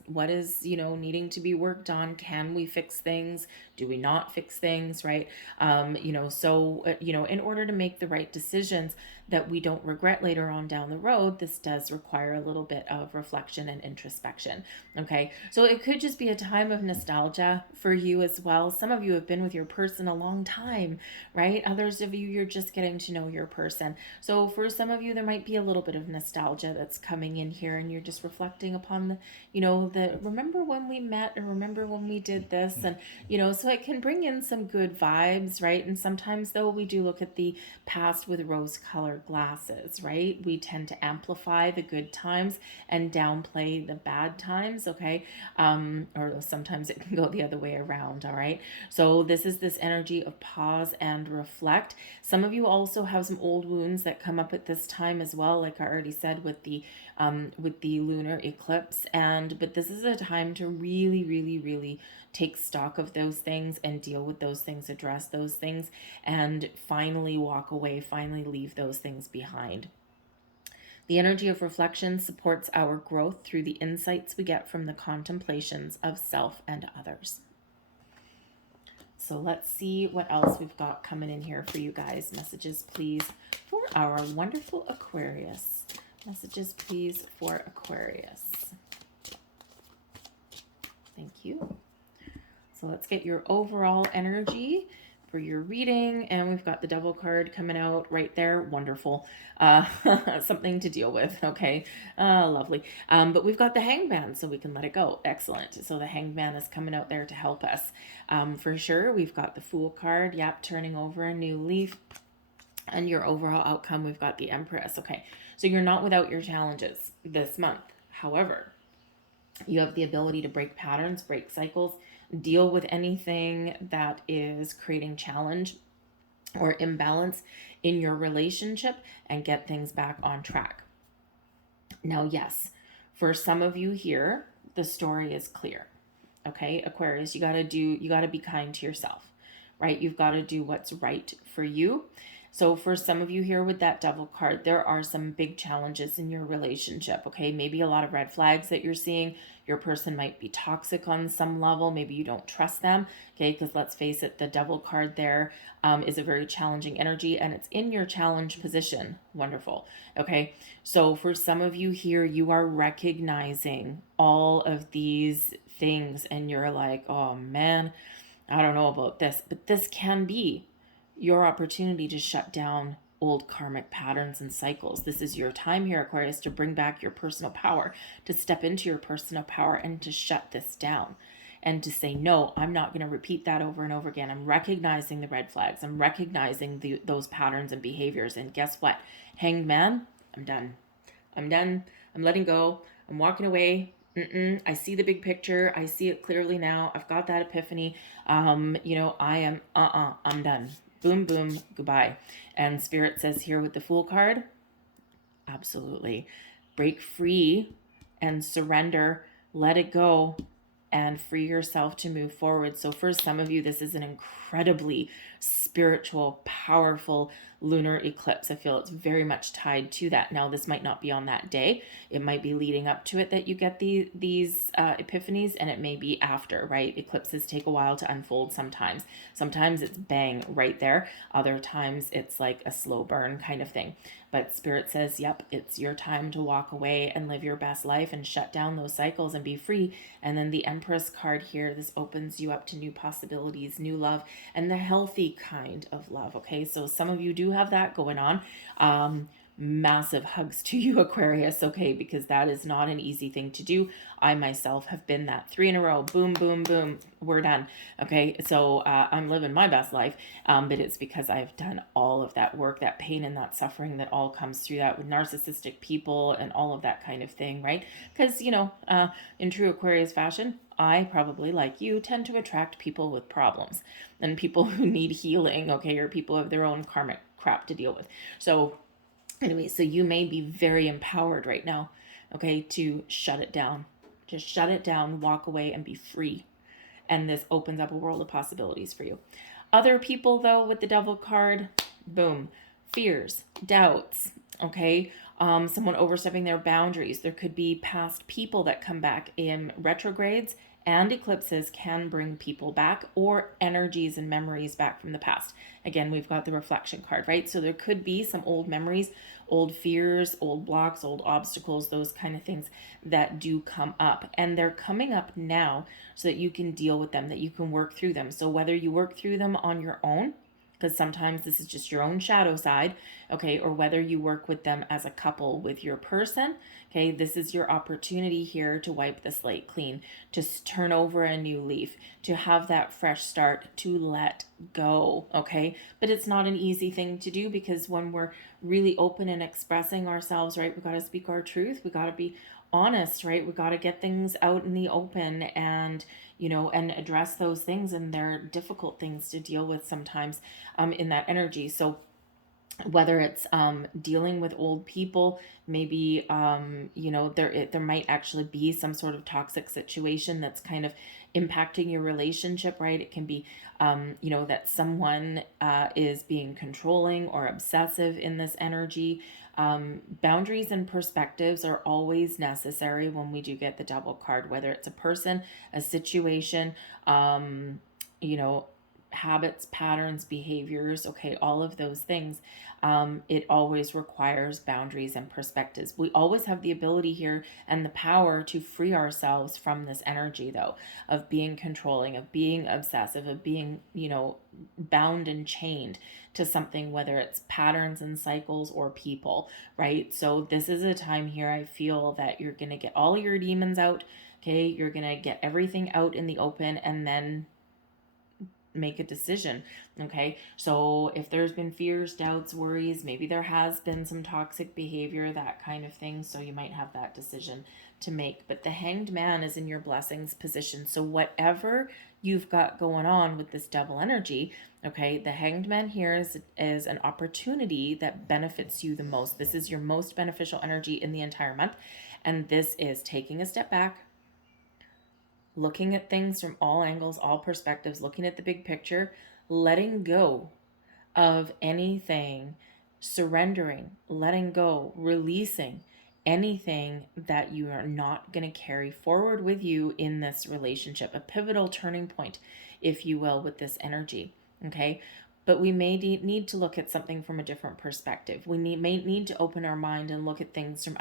needing to be worked on? Can we fix things? Do we not fix things, right? In order to make the right decisions that we don't regret later on down the road, this does require a little bit of reflection and introspection. Okay, so it could just be a time of nostalgia for you as well. Some of you have been with your person a long time, right? Others of you, you're just getting to know your person. So for some of you, there might be a little bit of nostalgia that's coming in here, and you're just reflecting upon the remember when we met, or remember when we did this, and so it can bring in some good vibes, right? And sometimes though, we do look at the past with rose-colored glasses, right? We tend to amplify the good times and downplay the bad times, okay? Or sometimes it can go the other way around, all right? So this is this energy of pause and reflect. Some of you also have some old wounds that come up at this time as well, like I already said with the lunar eclipse. But this is a time to really, really, really take stock of those things and deal with those things, address those things, and finally walk away, finally leave those things behind. The energy of reflection supports our growth through the insights we get from the contemplations of self and others. So let's see what else we've got coming in here for you guys. Messages, please, for our wonderful Aquarius. Messages, please, for Aquarius. Thank you. So let's get your overall energy for your reading. And we've got the Devil card coming out right there. Wonderful. Something to deal with. Okay. Lovely. But we've got the Hangman, so we can let it go. Excellent. So the Hangman is coming out there to help us. For sure. We've got the Fool card. Yep. Turning over a new leaf. And your overall outcome, we've got the Empress. Okay. So you're not without your challenges this month. However, you have the ability to break patterns, break cycles, deal with anything that is creating challenge or imbalance in your relationship, and get things back on track. Now, yes, for some of you here, the story is clear. Okay, Aquarius, you got to be kind to yourself, right? You've got to do what's right for you. So for some of you here with that Devil card, there are some big challenges in your relationship, okay? Maybe a lot of red flags that you're seeing. Your person might be toxic on some level. Maybe you don't trust them, okay? Because let's face it, the Devil card there is a very challenging energy, and it's in your challenge position. Wonderful, okay? So for some of you here, you are recognizing all of these things, and you're like, oh man, I don't know about this, but this can be your opportunity to shut down old karmic patterns and cycles. This is your time here, Aquarius, to bring back your personal power, to step into your personal power and to shut this down and to say, no, I'm not going to repeat that over and over again. I'm recognizing the red flags. I'm recognizing those patterns and behaviors. And guess what? Hanged Man, I'm done. I'm done. I'm letting go. I'm walking away. I see the big picture. I see it clearly now. I've got that epiphany. I'm done. Boom, boom, goodbye. And Spirit says here with the Fool card, absolutely. Break free and surrender. Let it go and free yourself to move forward. So for some of you, this is an incredibly spiritual, powerful lunar eclipse. I feel it's very much tied to that. Now, this might not be on that day. It might be leading up to it that you get these epiphanies, and it may be after, right? Eclipses take a while to unfold sometimes. Sometimes it's bang right there. Other times it's like a slow burn kind of thing. But Spirit says, yep, it's your time to walk away and live your best life and shut down those cycles and be free. And then the Empress card here, this opens you up to new possibilities, new love, and the healthy kind of love, okay? So some of you do have that going on. Massive hugs to you, Aquarius, okay, because that is not an easy thing to do. I myself have been that 3 in a row, boom, boom, boom, we're done, okay? So I'm living my best life, but it's because I've done all of that work, that pain and that suffering that all comes through that with narcissistic people and all of that kind of thing, right? Because, in true Aquarius fashion, I probably, like you, tend to attract people with problems and people who need healing, okay, or people who have their own karmic crap to deal with. So anyway, so you may be very empowered right now, okay, to shut it down. Just shut it down, walk away, and be free. And this opens up a world of possibilities for you. Other people, though, with the Devil card, boom, fears, doubts, okay? Someone overstepping their boundaries. There could be past people that come back in retrogrades, and eclipses can bring people back, or energies and memories back from the past. Again, we've got the reflection card, right? So there could be some old memories, old fears, old blocks, old obstacles, those kind of things that do come up. And they're coming up now so that you can deal with them, that you can work through them. So whether you work through them on your own, because sometimes this is just your own shadow side, okay, or whether you work with them as a couple with your person, okay, this is your opportunity here to wipe the slate clean, to turn over a new leaf, to have that fresh start, to let go, okay? But it's not an easy thing to do, because when we're really open and expressing ourselves, right, we got to speak our truth, we got to be honest, right? We got to get things out in the open and, and address those things. And they're difficult things to deal with sometimes in that energy. So whether it's dealing with old people, maybe there might actually be some sort of toxic situation that's kind of impacting your relationship, right? It can be that someone is being controlling or obsessive in this energy. Boundaries and perspectives are always necessary when we do get the Devil card, whether it's a person, a situation, habits, patterns, behaviors, okay, all of those things. It always requires boundaries and perspectives. We always have the ability here and the power to free ourselves from this energy, though, of being controlling, of being obsessive, of being, bound and chained to something, whether it's patterns and cycles or people, right? So this is a time here, I feel that you're going to get all your demons out, okay? You're going to get everything out in the open, and then make a decision, okay? So if there's been fears, doubts, worries, maybe there has been some toxic behavior, that kind of thing, so you might have that decision to make. But the Hanged Man is in your blessings position, so whatever you've got going on with this Devil energy, okay, the Hanged Man here is an opportunity that benefits you the most. This is your most beneficial energy in the entire month, and this is taking a step back, looking at things from all angles, all perspectives, looking at the big picture, letting go of anything, surrendering, letting go, releasing anything that you are not going to carry forward with you in this relationship. A pivotal turning point, if you will, with this energy, okay? But we may need to look at something from a different perspective. We may need to open our mind and look at things from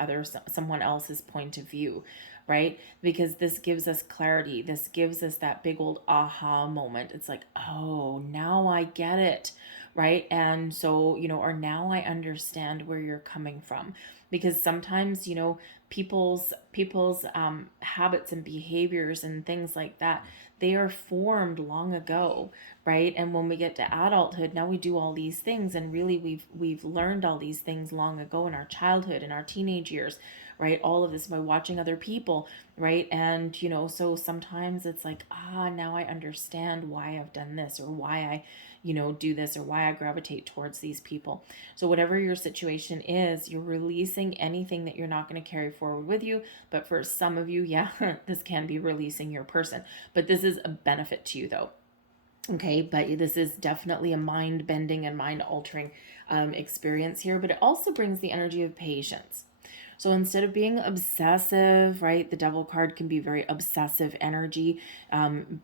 someone else's point of view, right? Because this gives us clarity. This gives us that big old aha moment. It's like, oh, now I get it, right? And so, or now I understand where you're coming from. Because sometimes, people's habits and behaviors and things like that, they are formed long ago, right? And when we get to adulthood, now we do all these things, and really we've learned all these things long ago in our childhood, in our teenage years, right? All of this by watching other people, right? And so sometimes it's like, now I understand why I've done this, or why I do this, or why I gravitate towards these people. So whatever your situation is, you're releasing anything that you're not going to carry forward with you. But for some of you, yeah, this can be releasing your person, but this is a benefit to you, though. Okay, but this is definitely a mind-bending and mind-altering experience here, but it also brings the energy of patience. So instead of being obsessive, right, the Devil card can be very obsessive energy,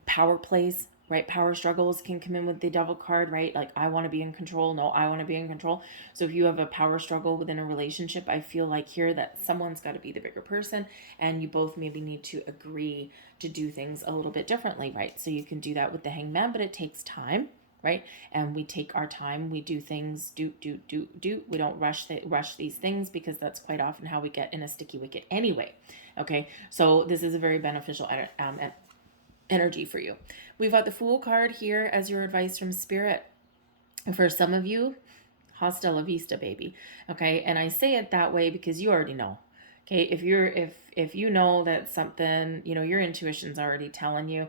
power plays, right? Power struggles can come in with the Devil card, right? Like, I want to be in control. No, I want to be in control. So if you have a power struggle within a relationship, I feel like here that someone's got to be the bigger person, and you both maybe need to agree to do things a little bit differently, right? So you can do that with the Hanged Man, but it takes time, right? And we take our time. We do things, do. We don't rush these things, because that's quite often how we get in a sticky wicket anyway. Okay, so this is a very beneficial energy for you. We've got the Fool card here as your advice from Spirit. For some of you, hasta la vista, baby. Okay, and I say it that way because you already know. Okay, if you know that something, you know, your intuition's already telling you,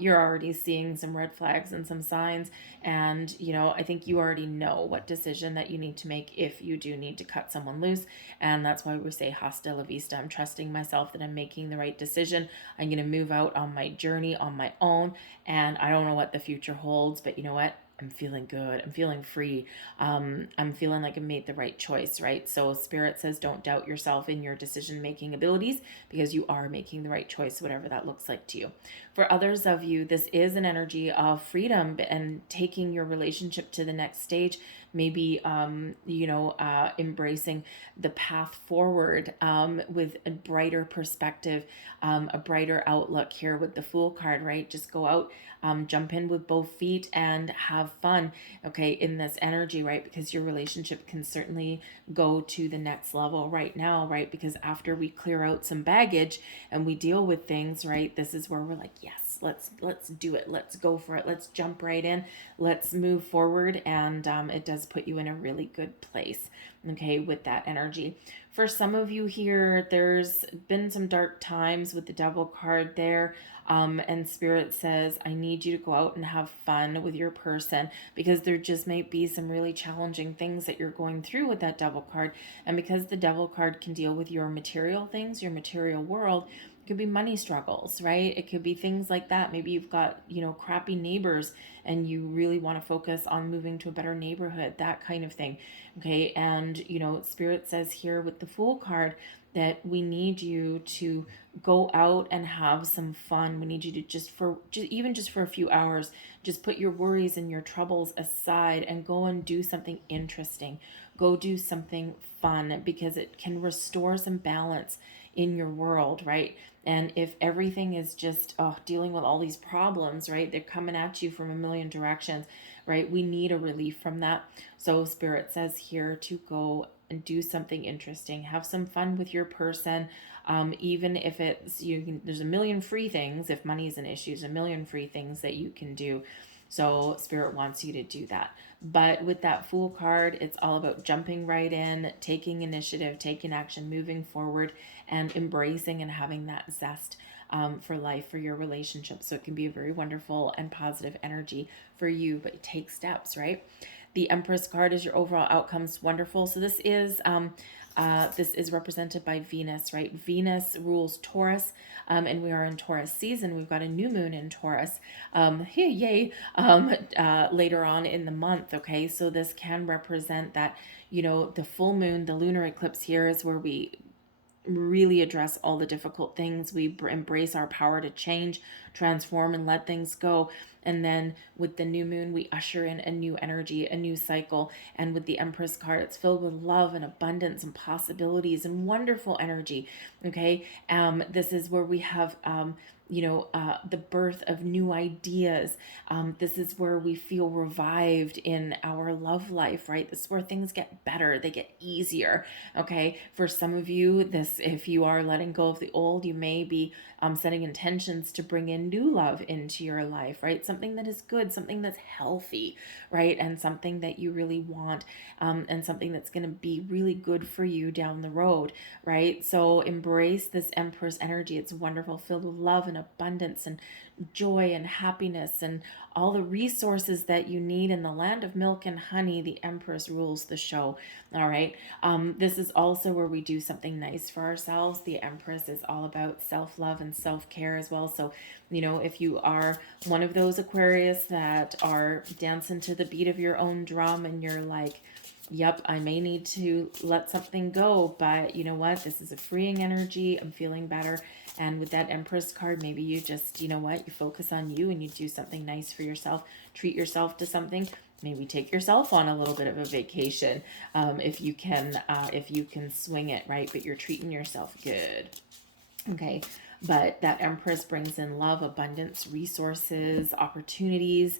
you're already seeing some red flags and some signs, and you know, I think you already know what decision that you need to make if you do need to cut someone loose, and that's why we say hasta la vista. I'm trusting myself that I'm making the right decision. I'm gonna move out on my journey on my own, and I don't know what the future holds, but you know what? I'm feeling good. I'm feeling free. I'm feeling like I made the right choice, right? So Spirit says don't doubt yourself in your decision-making abilities because you are making the right choice, whatever that looks like to you. For others of you, this is an energy of freedom and taking your relationship to the next stage. Maybe, embracing the path forward with a brighter perspective, a brighter outlook here with the Fool card, right? Just go out, jump in with both feet and have fun, okay, in this energy, right? Because your relationship can certainly go to the next level right now, right? Because after we clear out some baggage and we deal with things, right, this is where we're like, yes, let's do it. Let's go for it. Let's jump right in. Let's move forward. And it does put you in a really good place, okay, with that energy. For some of you here, there's been some dark times with the Devil card there. And Spirit says, I need you to go out and have fun with your person because there just might be some really challenging things that you're going through with that Devil card. And because the Devil card can deal with your material things, your material world, it could be money struggles, right? It could be things like that. Maybe you've got, you know, crappy neighbors and you really want to focus on moving to a better neighborhood, that kind of thing. Okay. And, you know, Spirit says here with the Fool card that we need you to go out and have some fun. We need you to just even just for a few hours, just put your worries and your troubles aside and go and do something interesting. Go do something fun because it can restore some balance in your world, right? And if everything is just dealing with all these problems, right? They're coming at you from a million directions, right? We need a relief from that. So Spirit says here to go and do something interesting. Have some fun with your person. Even if it's there's a million free things. If money is an issue, there's a million free things that you can do. So Spirit wants you to do that. But with that Fool card, it's all about jumping right in, taking initiative, taking action, moving forward, and embracing and having that zest for life, for your relationship. So it can be a very wonderful and positive energy for you, but take steps, right? The Empress card is your overall outcomes. Wonderful. So this is represented by Venus, right? Venus rules Taurus, and we are in Taurus season. We've got a new moon in Taurus, later on in the month, okay? So this can represent that, you know, the full moon, the lunar eclipse here is where we really address all the difficult things. We embrace our power to change, transform, and let things go. And then with the new moon, we usher in a new energy, a new cycle. And with the Empress card, it's filled with love and abundance and possibilities and wonderful energy. Okay. This is where we have, the birth of new ideas. This is where we feel revived in our love life, right? This is where things get better, they get easier. Okay. For some of you, if you are letting go of the old, you may be setting intentions to bring in new love into your life, right? Something that is good, something that's healthy, right? And something that you really want, and something that's going to be really good for you down the road, right? So embrace this Empress energy. It's wonderful, filled with love and abundance and joy and happiness and all the resources that you need in the land of milk and honey. The Empress rules the show. All right. This is also where we do something nice for ourselves. The Empress is all about self-love and self-care as well. So, you know, if you are one of those Aquarius that are dancing to the beat of your own drum and you're like, yep, I may need to let something go, but you know what? This is a freeing energy. I'm feeling better. And with that Empress card, maybe you just, you know what? You focus on you and you do something nice for yourself. Treat yourself to something. Maybe take yourself on a little bit of a vacation, if you can swing it, right? But you're treating yourself good. Okay. But that Empress brings in love, abundance, resources, opportunities,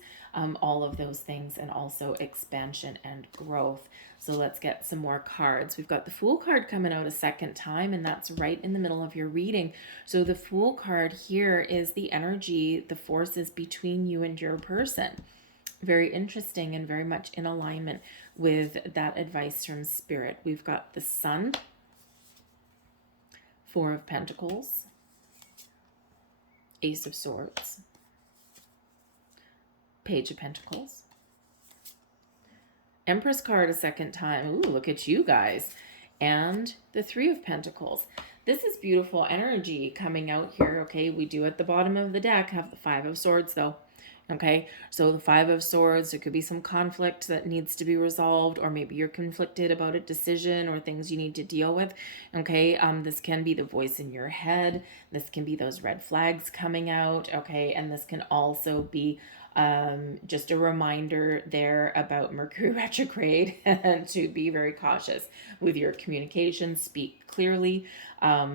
all of those things, and also expansion and growth. So let's get some more cards. We've got the Fool card coming out a second time, and that's right in the middle of your reading. So the Fool card here is the energy, the forces between you and your person. Very interesting and very much in alignment with that advice from Spirit. We've got the Sun, Four of Pentacles, Ace of Swords, Page of Pentacles, Empress card a second time. Ooh, look at you guys. And the Three of Pentacles. This is beautiful energy coming out here, okay? We do at the bottom of the deck have the Five of Swords, though. Okay, so the Five of Swords, there could be some conflict that needs to be resolved, or maybe you're conflicted about a decision or things you need to deal with. Okay, this can be the voice in your head. This can be those red flags coming out. Okay, and this can also be just a reminder there about Mercury retrograde and to be very cautious with your communication. Speak clearly,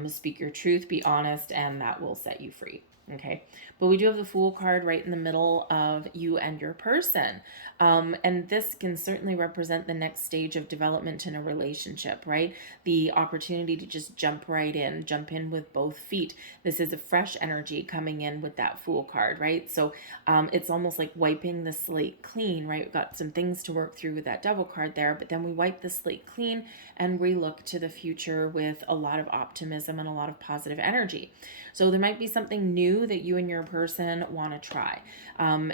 speak your truth, be honest, and that will set you free. Okay, but we do have the Fool card right in the middle of you and your person. And this can certainly represent the next stage of development in a relationship, right? The opportunity to just jump in with both feet. This is a fresh energy coming in with that Fool card, right? So it's almost like wiping the slate clean, right? We've got some things to work through with that Devil card there, but then we wipe the slate clean and we look to the future with a lot of optimism and a lot of positive energy. So there might be something new that you and your person want to try.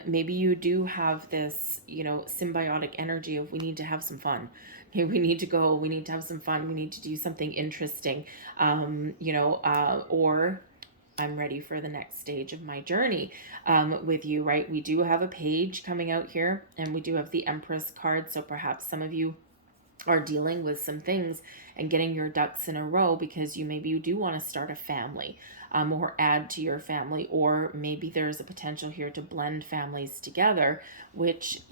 Maybe you do have this, symbiotic energy of we need to have some fun. Okay, we need to go, we need to have some fun, we need to do something interesting, or I'm ready for the next stage of my journey with you, right? We do have a page coming out here, and we do have the Empress card. So perhaps some of you are dealing with some things and getting your ducks in a row because you do want to start a family, or add to your family, or maybe there's a potential here to blend families together, which,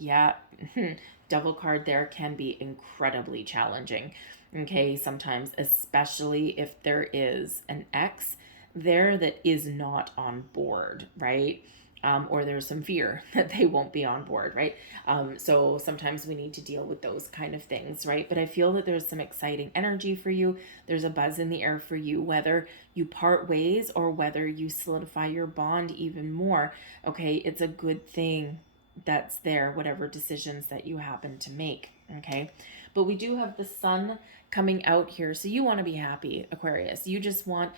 Devil card there can be incredibly challenging. Okay, sometimes, especially if there is an ex there that is not on board, right? Or there's some fear that they won't be on board, right? So sometimes we need to deal with those kind of things, right? But I feel that there's some exciting energy for you. There's a buzz in the air for you, whether you part ways or whether you solidify your bond even more. Okay, it's a good thing that's there, whatever decisions that you happen to make. Okay, but we do have the Sun coming out here, so you want to be happy, Aquarius. You just want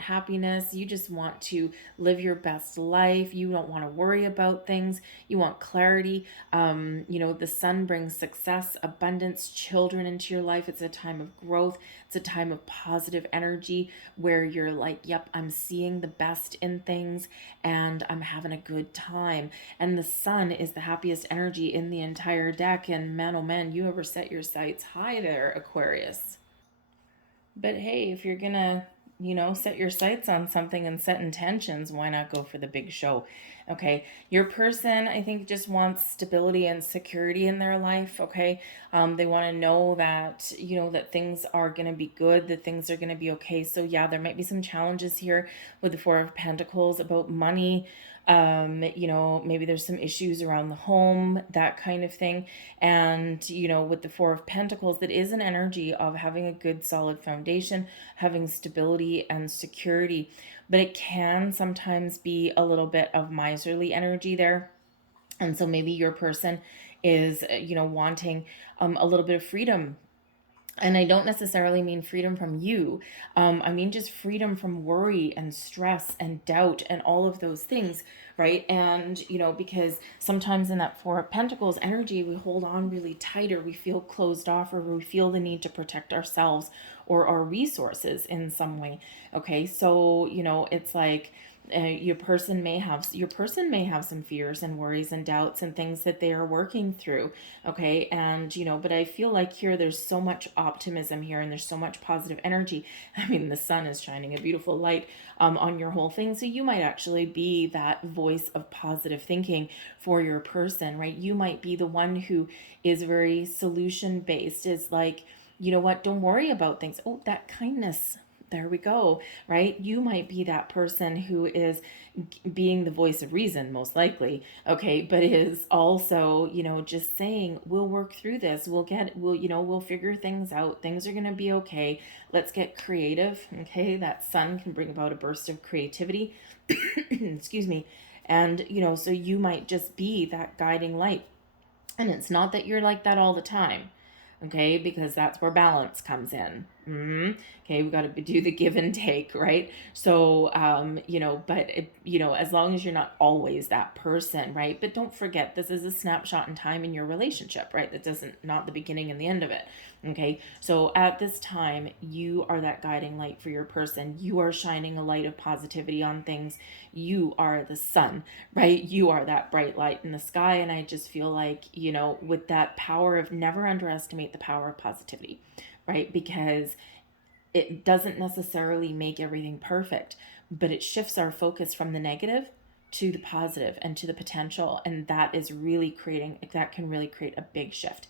happiness. You just want to live your best life. You don't want to worry about things. You want clarity. The Sun brings success, abundance, children into your life. It's a time of growth. It's a time of positive energy where you're like, yep, I'm seeing the best in things and I'm having a good time. And the Sun is the happiest energy in the entire deck. And man, oh man, you ever set your sights high there, Aquarius. But hey, if you're gonna, set your sights on something and set intentions, why not go for the big show? Okay, your person, I think, just wants stability and security in their life. Okay, they want to know that, that things are gonna be good, that things are gonna be okay. So yeah, there might be some challenges here with the Four of Pentacles about money. Maybe there's some issues around the home, that kind of thing. And, with the Four of Pentacles, that is an energy of having a good solid foundation, having stability and security. But it can sometimes be a little bit of miserly energy there. And so maybe your person is, wanting a little bit of freedom. And I don't necessarily mean freedom from you. I mean just freedom from worry and stress and doubt and all of those things, right? And, because sometimes in that Four of Pentacles energy, we hold on really tight, or we feel closed off, or we feel the need to protect ourselves or our resources in some way. Okay, so, it's like, your person may have some fears and worries and doubts and things that they are working through. Okay, and but I feel like here there's so much optimism here, and there's so much positive energy. I mean, the sun is shining a beautiful light on your whole thing, so you might actually be that voice of positive thinking for your person, right? You might be the one who is very solution based, is like, don't worry about things. Oh, that kindness, there we go, right? You might be that person who is being the voice of reason, most likely, okay, but is also, just saying, we'll work through this. We'll figure things out. Things are going to be okay. Let's get creative, okay? That sun can bring about a burst of creativity, excuse me. And, so you might just be that guiding light. And it's not that you're like that all the time, okay? Because that's where balance comes in. Okay, we got to do the give and take, right? So, but as long as you're not always that person, right? But don't forget, this is a snapshot in time in your relationship, right? That doesn't, not the beginning and the end of it. Okay, so at this time, you are that guiding light for your person. You are shining a light of positivity on things. You are the sun, right? You are that bright light in the sky. And I just feel like, with that power of, never underestimate the power of positivity, right? Because it doesn't necessarily make everything perfect, but it shifts our focus from the negative to the positive and to the potential. And that can really create a big shift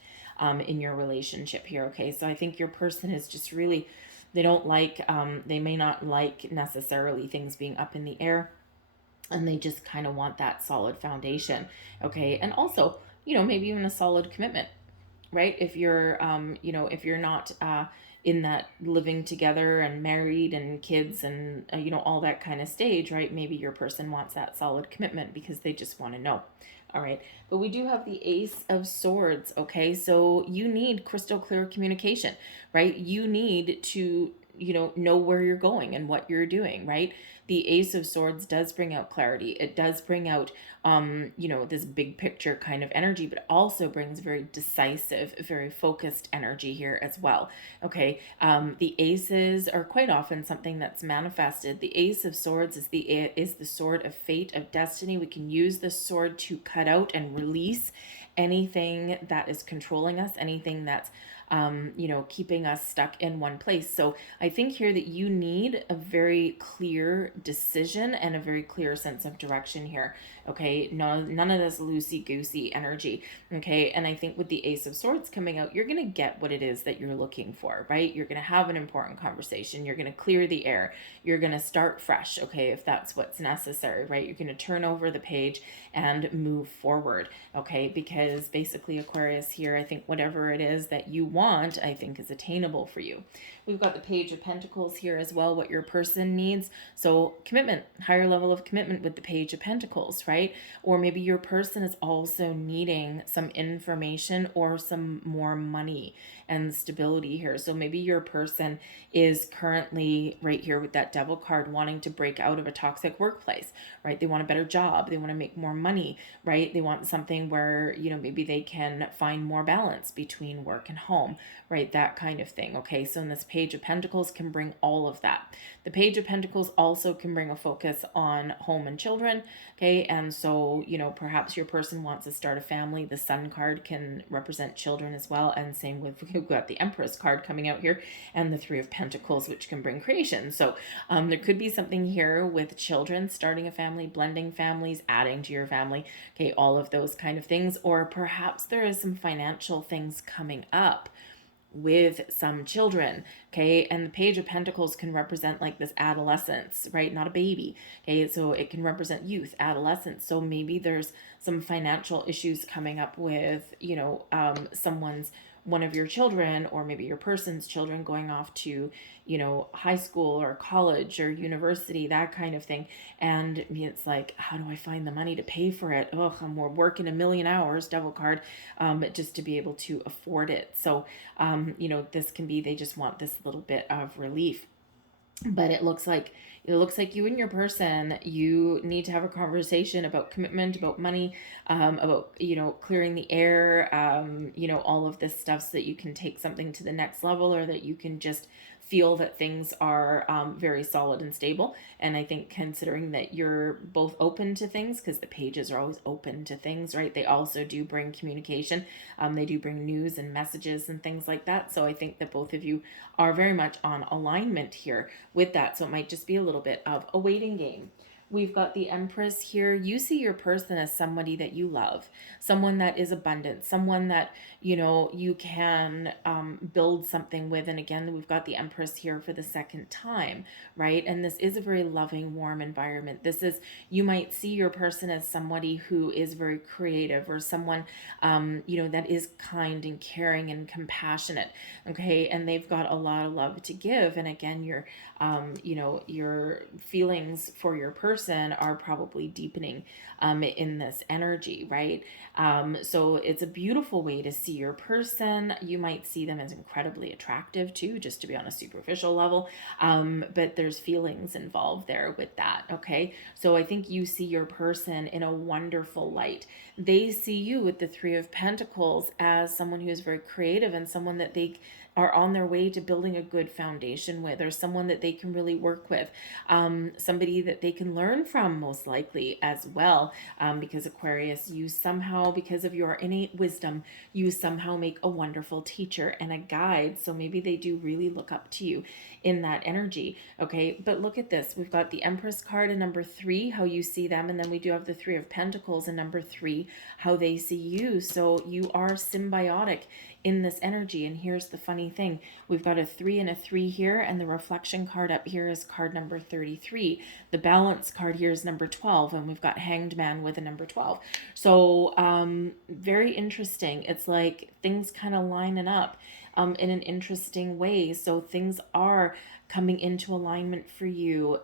in your relationship here. Okay. So I think your person is just really, they may not like necessarily things being up in the air, and they just kind of want that solid foundation. Okay. And also, maybe even a solid commitment, right? If you're not in that living together and married and kids and all that kind of stage, right? Maybe your person wants that solid commitment because they just want to know. All right, but we do have the Ace of Swords. Okay, so you need crystal clear communication, right? You need to know where you're going and what you're doing, right? The Ace of Swords does bring out clarity. It does bring out this big picture kind of energy, but also brings very decisive, very focused energy here as well. Okay, the aces are quite often something that's manifested. The Ace of Swords is the sword of fate, of destiny. We can use this sword to cut out and release anything that is controlling us, anything that's keeping us stuck in one place. So I think here that you need a very clear decision and a very clear sense of direction here. Okay, none of this loosey goosey energy. Okay, and I think with the Ace of Swords coming out, you're gonna get what it is that you're looking for, right? You're gonna have an important conversation. You're gonna clear the air. You're gonna start fresh. Okay, if that's what's necessary, right? You're gonna turn over the page and move forward. Okay, because basically Aquarius here, I think whatever it is that you want, I think is attainable for you. We've got the Page of Pentacles here as well, what your person needs. So commitment, higher level of commitment with the Page of Pentacles, right? Or maybe your person is also needing some information or some more money and stability here. So maybe your person is currently right here with that Devil card wanting to break out of a toxic workplace, right? They want a better job. They want to make more money, right? They want something where, maybe they can find more balance between work and home, right? That kind of thing. Okay. So in this Page of Pentacles can bring all of that. The Page of Pentacles also can bring a focus on home and children. Okay. And so, perhaps your person wants to start a family. The Sun card can represent children as well. And same with, we've got the Empress card coming out here and the Three of Pentacles, which can bring creation. So there could be something here with children, starting a family, blending families, adding to your family. Okay. All of those kind of things. Or perhaps there is some financial things coming up with some children. Okay. And the Page of Pentacles can represent like this adolescence, right? Not a baby. Okay. So it can represent youth, adolescence. So maybe there's some financial issues coming up with, one of your children, or maybe your person's children going off to, high school or college or university, that kind of thing. And it's like, how do I find the money to pay for it? Oh, I'm working a million hours, Devil card, just to be able to afford it. So, this can be, they just want this little bit of relief. But it looks like you and your person, you need to have a conversation about commitment, about money, about clearing the air, all of this stuff, so that you can take something to the next level, or that you can just feel that things are very solid and stable. And I think, considering that you're both open to things, because the pages are always open to things, right? They also do bring communication. They do bring news and messages and things like that. So I think that both of you are very much on alignment here with that. So it might just be a little bit of a waiting game. We've got the Empress here. You see your person as somebody that you love, someone that is abundant, someone that, you can build something with. And again, we've got the Empress here for the second time, right? And this is a very loving, warm environment. You might see your person as somebody who is very creative, or someone, that is kind and caring and compassionate. Okay. And they've got a lot of love to give. And again, your feelings for your person person are probably deepening in this energy, right? So it's a beautiful way to see your person. You might see them as incredibly attractive too, just to be on a superficial level. But there's feelings involved there with that, okay? So I think you see your person in a wonderful light. They see you with the Three of Pentacles as someone who is very creative and someone that they are on their way to building a good foundation with, or someone that they can really work with, somebody that they can learn from most likely as well, because Aquarius, you somehow, because of your innate wisdom, you somehow make a wonderful teacher and a guide. So maybe they do really look up to you in that energy. Okay, but look at this. We've got the Empress card in number 3, how you see them, and then we do have the Three of Pentacles in number 3, how they see you. So you are symbiotic in this energy. And here's the funny thing. We've got a 3 and a 3 here, and the reflection card up here is card number 33. The balance card here is number 12, and we've got Hanged Man with a number 12. So very interesting. It's like things kind of lining up in an interesting way. So things are coming into alignment for you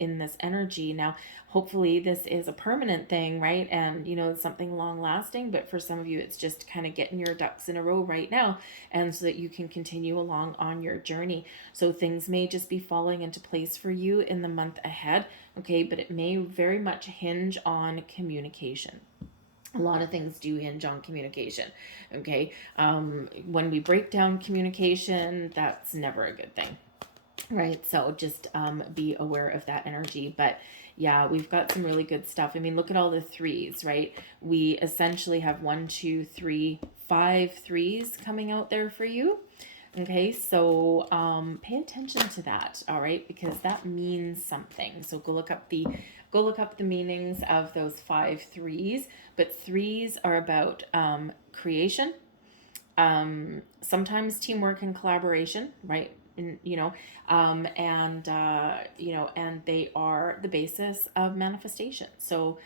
in this energy. Now, hopefully this is a permanent thing, right? And, you know, something long lasting, but for some of you, it's just kind of getting your ducks in a row right now. And so that you can continue along on your journey. So things may just be falling into place for you in the month ahead. Okay. But it may very much hinge on communication. A lot of things do hinge on communication. Okay. When we break down communication, that's never a good thing. Right. So just be aware of that energy. But yeah, we've got some really good stuff. I mean, look at all the 3s, right? We essentially have 1, 2, 3, 5 3s coming out there for you. Okay, so pay attention to that, all right, because that means something. So go look up the meanings of those 5 3s. But 3s are about creation, sometimes teamwork and collaboration, right? And, and they are the basis of manifestation. So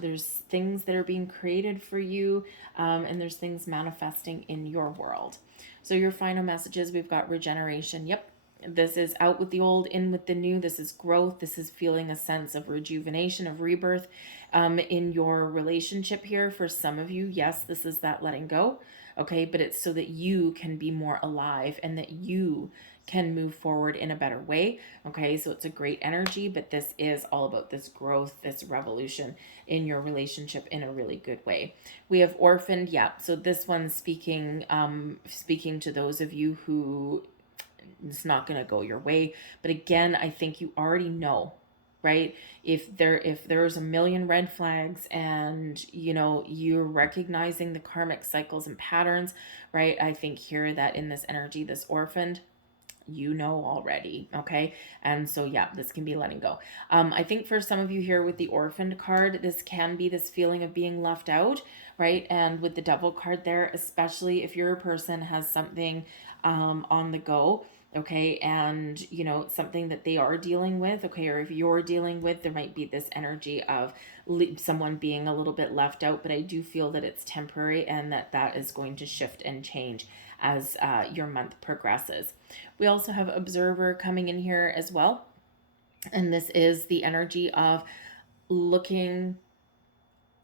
there's things that are being created for you, and there's things manifesting in your world. So your final messages, we've got regeneration. Yep. This is out with the old, in with the new. This is growth. This is feeling a sense of rejuvenation, of rebirth in your relationship here. For some of you, yes, this is that letting go. Okay, but it's so that you can be more alive and that you can move forward in a better way. Okay, so it's a great energy, but this is all about this growth, this revolution in your relationship in a really good way. We have orphaned. Yeah, so this one's speaking to those of you who it's not going to go your way. But again, I think you already know, right? If there's a million red flags and, you're recognizing the karmic cycles and patterns, right? I think here that in this energy, this orphaned, already. Okay. And so, yeah, this can be letting go. I think for some of you here with the orphaned card, this can be this feeling of being left out, right? And with the Devil card there, especially if your person has something on the go, okay, and something that they are dealing with, okay, or if you're dealing with, there might be this energy of someone being a little bit left out, but I do feel that it's temporary and that is going to shift and change as your month progresses. We also have Observer coming in here as well, and this is the energy of looking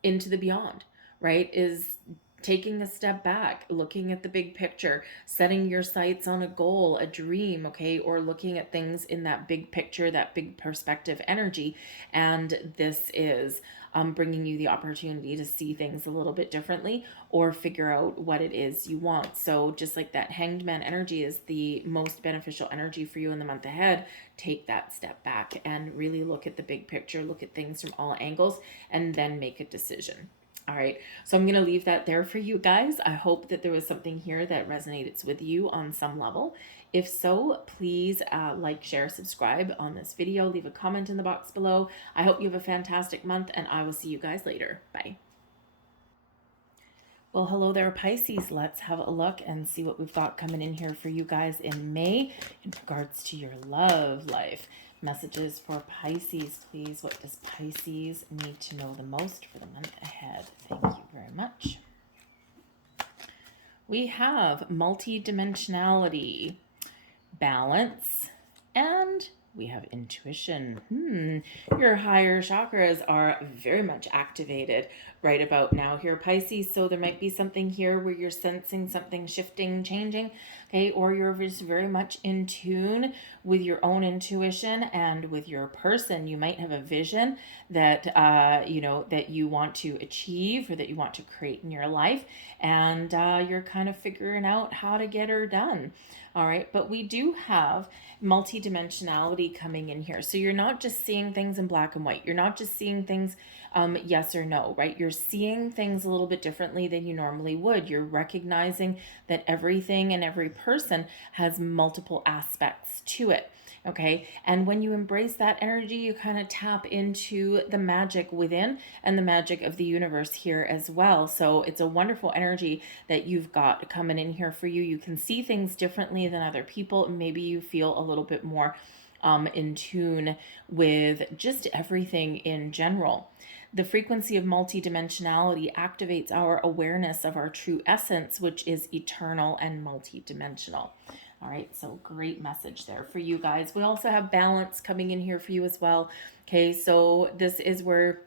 into the beyond, right? Is taking a step back, looking at the big picture, setting your sights on a goal, a dream, okay, or looking at things in that big picture, that big perspective energy. And this is bringing you the opportunity to see things a little bit differently or figure out what it is you want. So just like that Hanged Man energy is the most beneficial energy for you in the month ahead, take that step back and really look at the big picture, look at things from all angles, and then make a decision. All right, so I'm going to leave that there for you guys. I hope that there was something here that resonates with you on some level. If so, please like, share, subscribe on this video. Leave a comment in the box below. I hope you have a fantastic month, and I will see you guys later. Bye. Well, hello there, Pisces. Let's have a look and see what we've got coming in here for you guys in May in regards to your love life. Messages for Pisces, please. What does Pisces need to know the most for the month ahead? Thank you very much. We have multidimensionality, balance, and We have intuition. Your higher chakras are very much activated right about now here, Pisces. So there might be something here where you're sensing something shifting, changing, okay? Or you're just very much in tune with your own intuition and with your person. You might have a vision that, that you want to achieve or that you want to create in your life. And you're kind of figuring out how to get her done. All right, but we do have multidimensionality coming in here. So you're not just seeing things in black and white. You're not just seeing things yes or no, right? You're seeing things a little bit differently than you normally would. You're recognizing that everything and every person has multiple aspects to it. Okay. And when you embrace that energy, you kind of tap into the magic within and the magic of the universe here as well. So it's a wonderful energy that you've got coming in here for you. You can see things differently than other people. Maybe you feel a little bit more in tune with just everything in general. The frequency of multidimensionality activates our awareness of our true essence, which is eternal and multidimensional. All right, so great message there for you guys. We also have balance coming in here for you as well. Okay, so this is where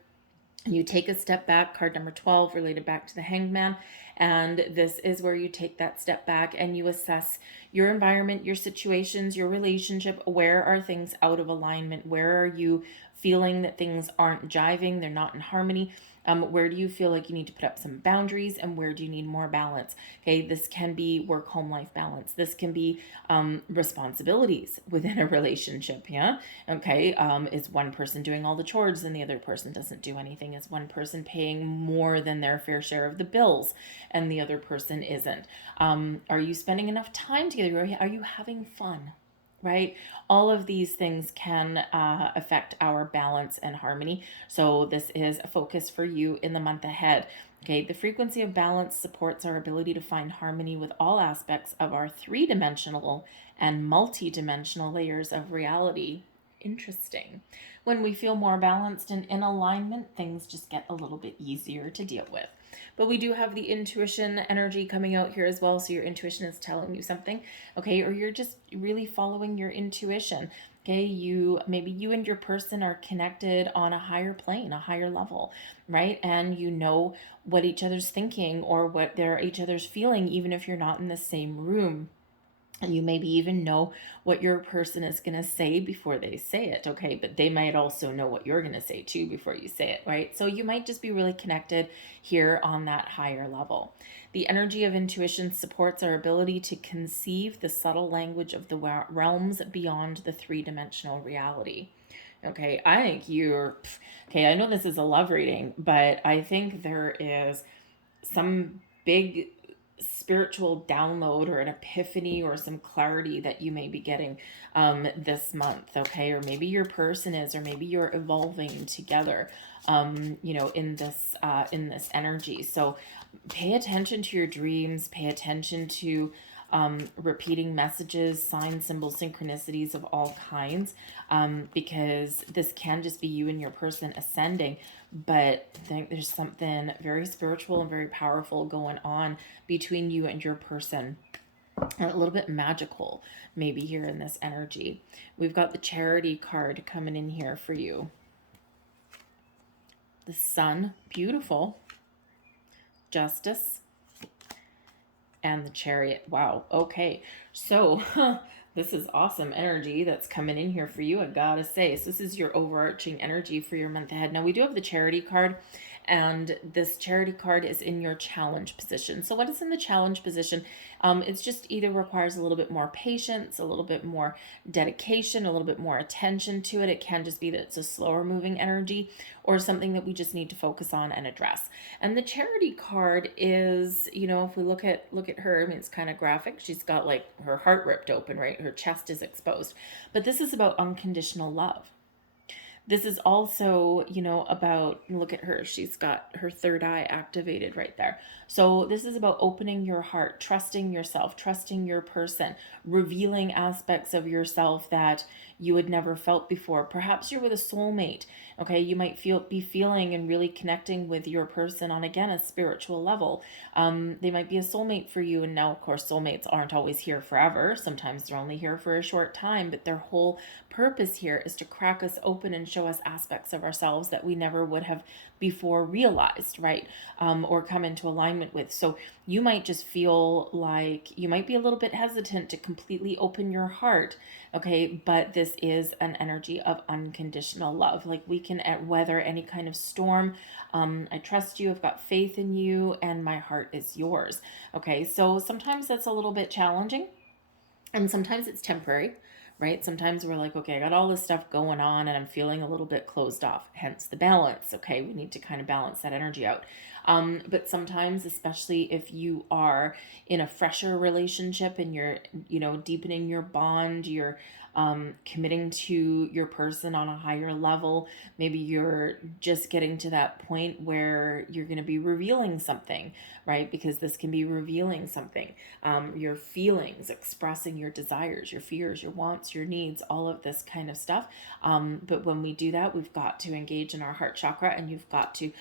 you take a step back, card number 12, related back to the Hanged Man. And this is where you take that step back and you assess your environment, your situations, your relationship. Where are things out of alignment? Where are you feeling that things aren't jiving? They're not in harmony. Where do you feel like you need to put up some boundaries, and where do you need more balance? Okay, this can be work, home life balance. This can be responsibilities within a relationship. Yeah. Okay. Is one person doing all the chores and the other person doesn't do anything? Is one person paying more than their fair share of the bills and the other person isn't? Are you spending enough time together? Are you having fun? Right? All of these things can affect our balance and harmony. So this is a focus for you in the month ahead. Okay, the frequency of balance supports our ability to find harmony with all aspects of our three-dimensional and multi-dimensional layers of reality. Interesting. When we feel more balanced and in alignment, things just get a little bit easier to deal with. But we do have the intuition energy coming out here as well. So your intuition is telling you something, okay? Or you're just really following your intuition. Okay, maybe you and your person are connected on a higher plane, a higher level, right? And you know what each other's thinking or what each other's feeling, even if you're not in the same room. And you maybe even know what your person is going to say before they say it, okay? But they might also know what you're going to say too before you say it, right? So you might just be really connected here on that higher level. The energy of intuition supports our ability to conceive the subtle language of the realms beyond the three-dimensional reality. Okay, I think okay, I know this is a love reading, but I think there is some big spiritual download or an epiphany or some clarity that you may be getting this month, okay? Or maybe your person is, or maybe you're evolving together, in this energy. So pay attention to your dreams, pay attention to repeating messages, signs, symbols, synchronicities of all kinds, because this can just be you and your person ascending. But I think there's something very spiritual and very powerful going on between you and your person. And a little bit magical, maybe, here in this energy. We've got the Charity card coming in here for you. The Sun, beautiful. Justice. And the Chariot. Wow. Okay. So this is awesome energy that's coming in here for you, I gotta say. So this is your overarching energy for your month ahead. Now we do have the Charity card, and this Charity card is in your challenge position. So what is in the challenge position? It's just either requires a little bit more patience, a little bit more dedication, a little bit more attention to it. It can just be that it's a slower moving energy or something that we just need to focus on and address. And the Charity card is, if we look at her, I mean, it's kind of graphic. She's got like her heart ripped open, right? Her chest is exposed. But this is about unconditional love. This is also, about, look at her. She's got her third eye activated right there. So this is about opening your heart, trusting yourself, trusting your person, revealing aspects of yourself that you had never felt before. Perhaps you're with a soulmate. Okay, you might be feeling and really connecting with your person on, again, a spiritual level. They might be a soulmate for you. And now, of course, soulmates aren't always here forever. Sometimes they're only here for a short time, but their whole purpose here is to crack us open and show us aspects of ourselves that we never would have before realized, right? Or come into alignment with. So you might just feel like you might be a little bit hesitant to completely open your heart, okay? But this is an energy of unconditional love. Like we can weather any kind of storm. I trust you, I've got faith in you, and my heart is yours. Okay, so sometimes that's a little bit challenging, and sometimes it's temporary, right? Sometimes we're like, okay, I got all this stuff going on and I'm feeling a little bit closed off, hence the balance. Okay, we need to kind of balance that energy out. But sometimes, especially if you are in a fresher relationship and you're, deepening your bond, you're committing to your person on a higher level, maybe you're just getting to that point where you're going to be revealing something, right? Because this can be revealing something, your feelings, expressing your desires, your fears, your wants, your needs, all of this kind of stuff. But when we do that, we've got to engage in our heart chakra, and you've got to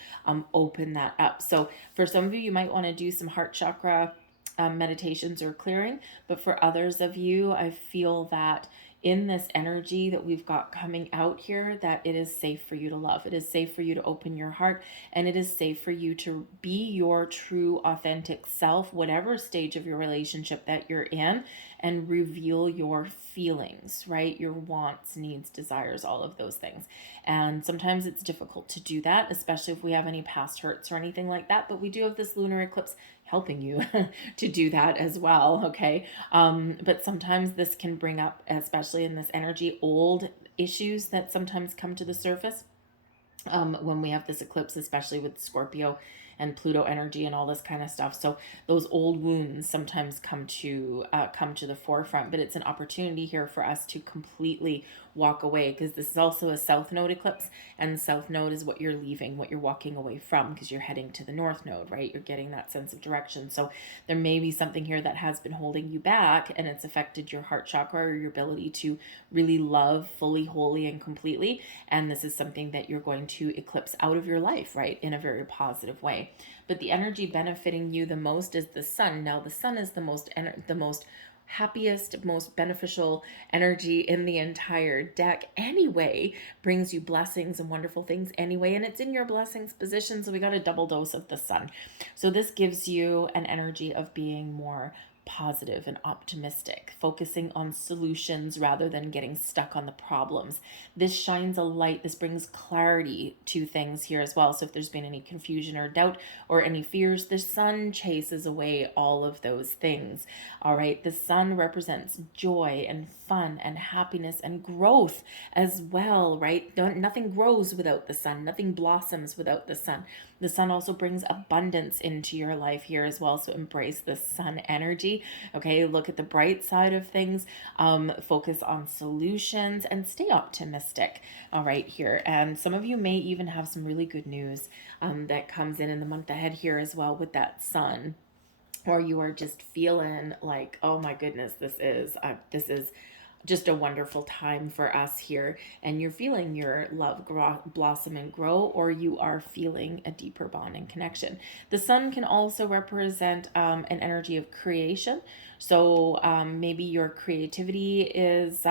open that up. So for some of you, you might want to do some heart chakra meditations or clearing, but for others of you, I feel that in this energy that we've got coming out here, that it is safe for you to love. It is safe for you to open your heart, and it is safe for you to be your true, authentic self, whatever stage of your relationship that you're in, and reveal your feelings, right? Your wants, needs, desires, all of those things. And sometimes it's difficult to do that, especially if we have any past hurts or anything like that. But we do have this lunar eclipse helping you to do that as well, okay? But sometimes this can bring up, especially in this energy, old issues that sometimes come to the surface when we have this eclipse, especially with Scorpio and Pluto energy and all this kind of stuff. So those old wounds sometimes come to the forefront, but it's an opportunity here for us to completely walk away, because this is also a south node eclipse, and south node is what you're leaving, what you're walking away from, because you're heading to the north node, right? You're getting that sense of direction. So there may be something here that has been holding you back, and it's affected your heart chakra or your ability to really love fully, wholly, and completely. And this is something that you're going to eclipse out of your life, right, in a very positive way. But the energy benefiting you the most is the sun. Now the sun is the most happiest, most beneficial energy in the entire deck anyway, brings you blessings and wonderful things anyway, and it's in your blessings position, so we got a double dose of the sun. So this gives you an energy of being more positive and optimistic, focusing on solutions rather than getting stuck on the problems. This shines a light, this brings clarity to things here as well. So if there's been any confusion or doubt or any fears, the sun chases away all of those things. All right, the sun represents joy and fun and happiness and growth as well, right? Nothing grows without the sun, nothing blossoms without the sun. The sun also brings abundance into your life here as well. So embrace the sun energy. Okay, look at the bright side of things, focus on solutions, and stay optimistic. All right, here. And some of you may even have some really good news that comes in the month ahead here as well with that sun. Or you are just feeling like, oh my goodness, this is just a wonderful time for us here, and you're feeling your love blossom and grow, or you are feeling a deeper bond and connection. The sun can also represent an energy of creation. So maybe your creativity is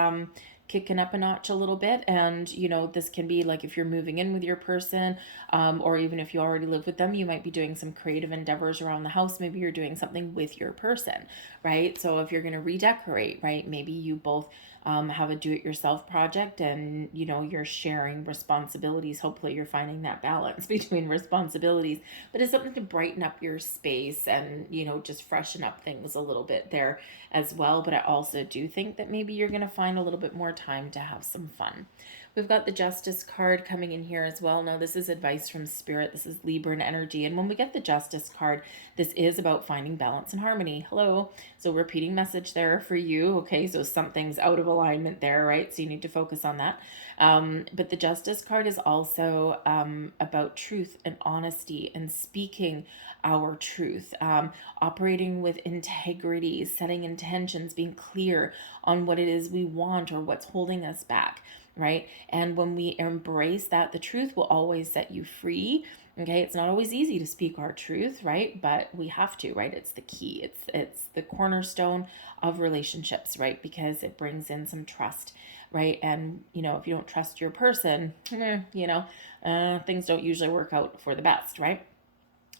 kicking up a notch a little bit, and this can be like if you're moving in with your person, or even if you already live with them, you might be doing some creative endeavors around the house. Maybe you're doing something with your person, right? So if you're going to redecorate, right, maybe you both have a do-it-yourself project, and you're sharing responsibilities. Hopefully you're finding that balance between responsibilities, but it's something to brighten up your space and just freshen up things a little bit there as well. But I also do think that maybe you're going to find a little bit more time to have some fun. We've got the Justice card coming in here as well. Now, this is advice from Spirit. This is Libran energy. And when we get the Justice card, this is about finding balance and harmony. Hello. So repeating message there for you. Okay, so something's out of alignment there, right? So you need to focus on that. But the Justice card is also about truth and honesty and speaking our truth, operating with integrity, setting intentions, being clear on what it is we want or what's holding us back. Right? And when we embrace that, the truth will always set you free. Okay, it's not always easy to speak our truth, right? But we have to, right? It's the key. It's the cornerstone of relationships, right? Because it brings in some trust, right? And if you don't trust your person, things don't usually work out for the best, right?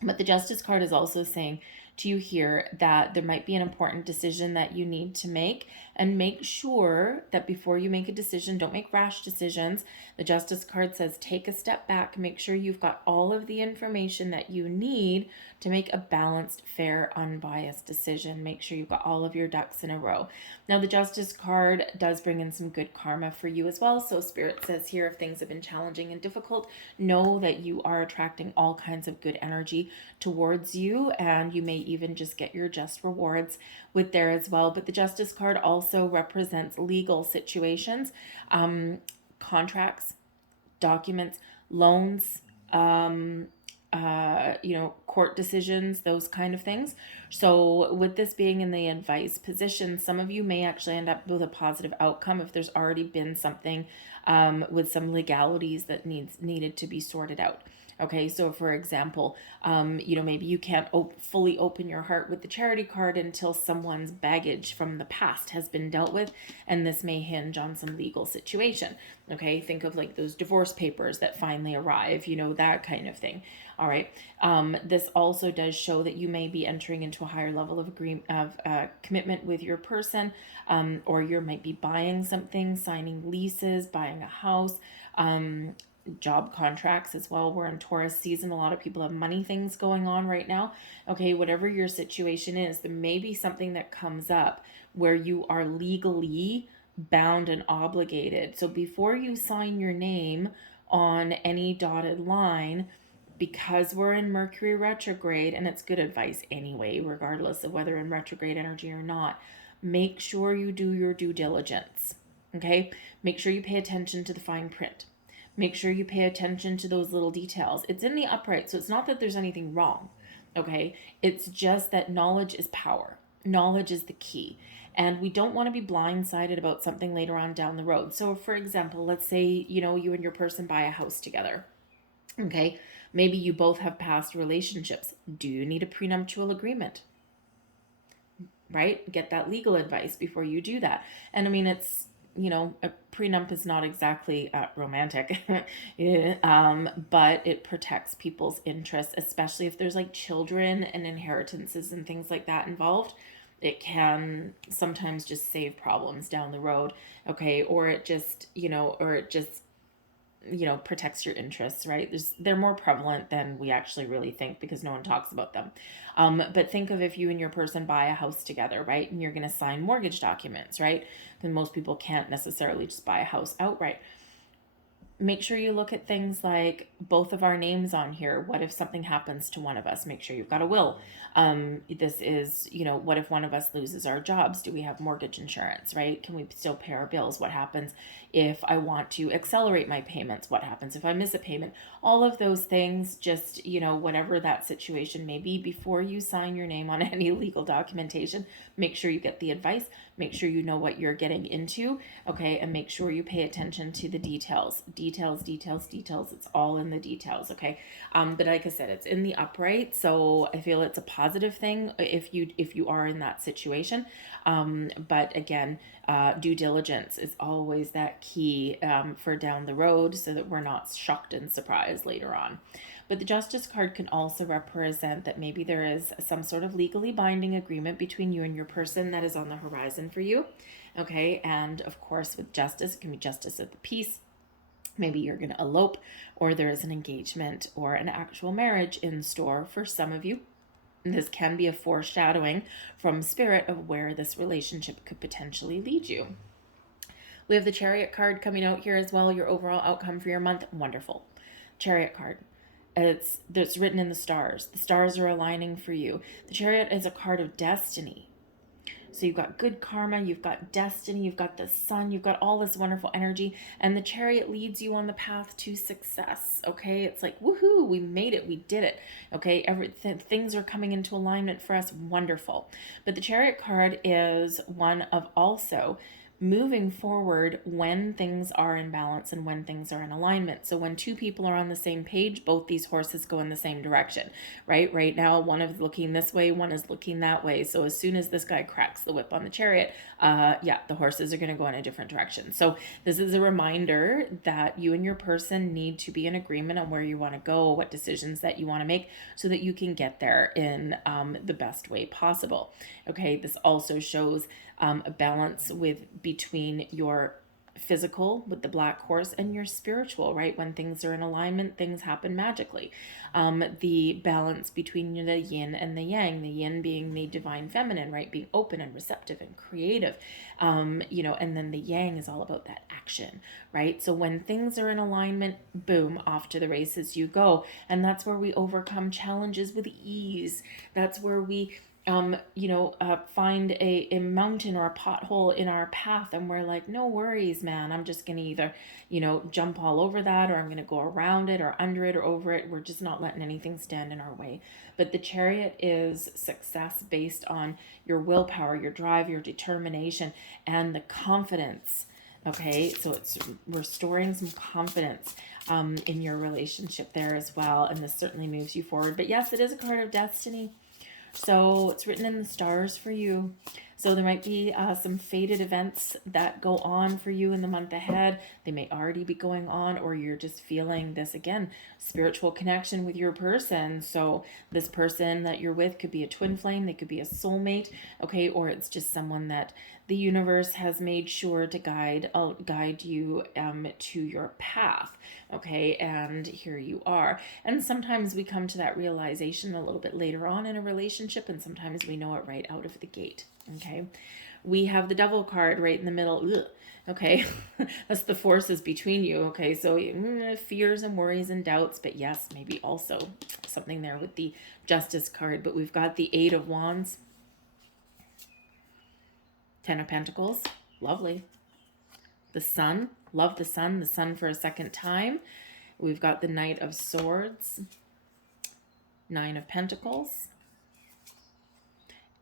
But the Justice card is also saying to you here that there might be an important decision that you need to make, and make sure that before you make a decision, don't make rash decisions. The Justice card says take a step back, make sure you've got all of the information that you need to make a balanced, fair, unbiased decision. Make sure you've got all of your ducks in a row. Now, the Justice card does bring in some good karma for you as well. So Spirit says here, if things have been challenging and difficult, know that you are attracting all kinds of good energy towards you, and you may even just get your just rewards with there as well. But the Justice card also represents legal situations, contracts, documents, loans, court decisions, those kind of things. So with this being in the advice position, some of you may actually end up with a positive outcome if there's already been something with some legalities that needed to be sorted out. Okay, so for example, maybe you can't fully open your heart with the Charity card until someone's baggage from the past has been dealt with, and this may hinge on some legal situation. Okay, think of like those divorce papers that finally arrive, that kind of thing. All right. This also does show that you may be entering into a higher level of commitment with your person, or you might be buying something, signing leases, buying a house, job contracts as well. We're in Taurus season. A lot of people have money things going on right now. Okay, whatever your situation is, there may be something that comes up where you are legally bound and obligated. So before you sign your name on any dotted line, because we're in Mercury retrograde, and it's good advice anyway, regardless of whether in retrograde energy or not, make sure you do your due diligence. Okay, make sure you pay attention to the fine print. Make sure you pay attention to those little details. It's in the upright, so it's not that there's anything wrong. Okay, it's just that knowledge is power. Knowledge is the key. And we don't want to be blindsided about something later on down the road. So for example, let's say, you and your person buy a house together. Okay, maybe you both have past relationships. Do you need a prenuptial agreement? Right? Get that legal advice before you do that. And I mean, it's, a prenup is not exactly romantic, but it protects people's interests, especially if there's like children and inheritances and things like that involved. It can sometimes just save problems down the road. Okay, or it just, protects your interests, right? They're more prevalent than we actually really think because no one talks about them. But think of if you and your person buy a house together, right? And you're going to sign mortgage documents, right? Because most people can't necessarily just buy a house outright. Make sure you look at things like both of our names on here. What if something happens to one of us? Make sure you've got a will. This is, what if one of us loses our jobs? Do we have mortgage insurance, right? Can we still pay our bills? What happens if I want to accelerate my payments? What happens if I miss a payment? All of those things, just, whatever that situation may be, before you sign your name on any legal documentation, make sure you get the advice, make sure you know what you're getting into, okay? And make sure you pay attention to the details. Details. It's all in the details, okay? But like I said, it's in the upright, so I feel it's a positive thing if you are in that situation. But again, due diligence is always that key for down the road, so that we're not shocked and surprised later on. But the Justice card can also represent that maybe there is some sort of legally binding agreement between you and your person that is on the horizon for you. Okay, and of course with justice, it can be justice of the peace. Maybe you're going to elope, or there is an engagement or an actual marriage in store for some of you. This can be a foreshadowing from Spirit of where this relationship could potentially lead you. We have the Chariot card coming out here as well. Your overall outcome for your month, wonderful. Chariot card. It's written in the stars. The stars are aligning for you. The Chariot is a card of destiny. So you've got good karma, you've got destiny, you've got the sun, you've got all this wonderful energy, and the Chariot leads you on the path to success, okay? It's like, woohoo, we made it, we did it, okay? Things are coming into alignment for us, wonderful. But the Chariot card is one of also moving forward when things are in balance and when things are in alignment. So when two people are on the same page, both these horses go in the same direction, right? Right now, one is looking this way, one is looking that way. So as soon as this guy cracks the whip on the chariot, the horses are going to go in a different direction. So this is a reminder that you and your person need to be in agreement on where you want to go, what decisions that you want to make, so that you can get there in the best way possible. Okay, this also shows a balance between your physical with the black horse and your spiritual, right? When things are in alignment, things happen magically. The balance between the yin and the yang, the yin being the divine feminine, right? Being open and receptive and creative, and then the yang is all about that action, right? So when things are in alignment, boom, off to the races you go. And that's where we overcome challenges with ease. That's where we find a mountain or a pothole in our path, and we're like, no worries, man, I'm just gonna either jump all over that, or I'm gonna go around it or under it or over it. We're just not letting anything stand in our way. But the chariot is success based on your willpower, your drive, your determination, and the confidence. Okay, so it's restoring some confidence in your relationship there as well, and this certainly moves you forward. But yes, it is a card of destiny. So it's written in the stars for you. So there might be some fated events that go on for you in the month ahead. They may already be going on, or you're just feeling this, again, spiritual connection with your person. So this person that you're with could be a twin flame. They could be a soulmate, okay? Or it's just someone that the universe has made sure to guide you to your path, okay? And here you are. And sometimes we come to that realization a little bit later on in a relationship, and sometimes we know it right out of the gate, okay? We have the Devil card right in the middle. Ugh. Okay, that's the forces between you. Okay, so fears and worries and doubts, but yes, maybe also something there with the Justice card. But we've got the Eight of Wands, Ten of Pentacles, lovely. The Sun, love the Sun for a second time. We've got the Knight of Swords, Nine of Pentacles,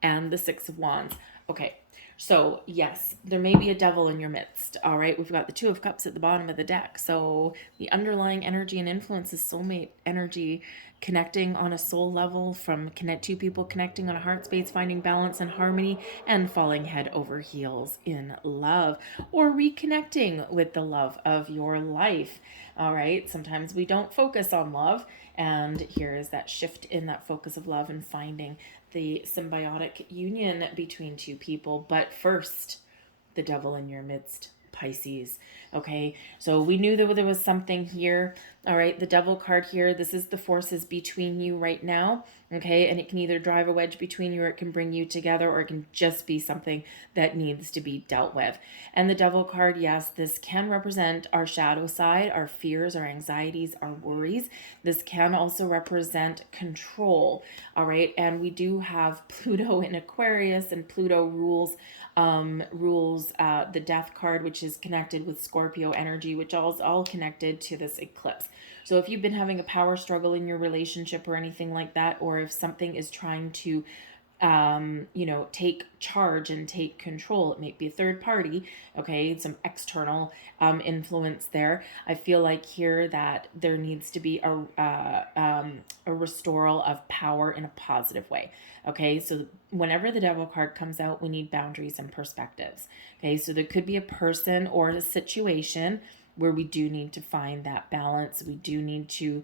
and the Six of Wands. Okay, so yes, there may be a devil in your midst, all right? We've got the Two of Cups at the bottom of the deck. So the underlying energy and influence is soulmate energy, connecting on a soul level, from two people connecting on a heart space, finding balance and harmony, and falling head over heels in love, or reconnecting with the love of your life, all right? Sometimes we don't focus on love, and here is that shift in that focus of love and finding the symbiotic union between two people. But first, the devil in your midst, Pisces. Okay, so we knew that there was something here. All right, the Devil card here, this is the forces between you right now. Okay, and it can either drive a wedge between you, or it can bring you together, or it can just be something that needs to be dealt with. And the Devil card, yes, this can represent our shadow side, our fears, our anxieties, our worries. This can also represent control. All right, and we do have Pluto in Aquarius, and Pluto rules the Death card, which is connected with Scorpio energy, which is all connected to this eclipse. So if you've been having a power struggle in your relationship or anything like that, or if something is trying to take charge and take control, it may be a third party, okay, some external influence there. I feel like here that there needs to be a restoral of power in a positive way. Okay, so whenever the Devil card comes out, we need boundaries and perspectives. Okay, so there could be a person or a situation where we do need to find that balance. We do need to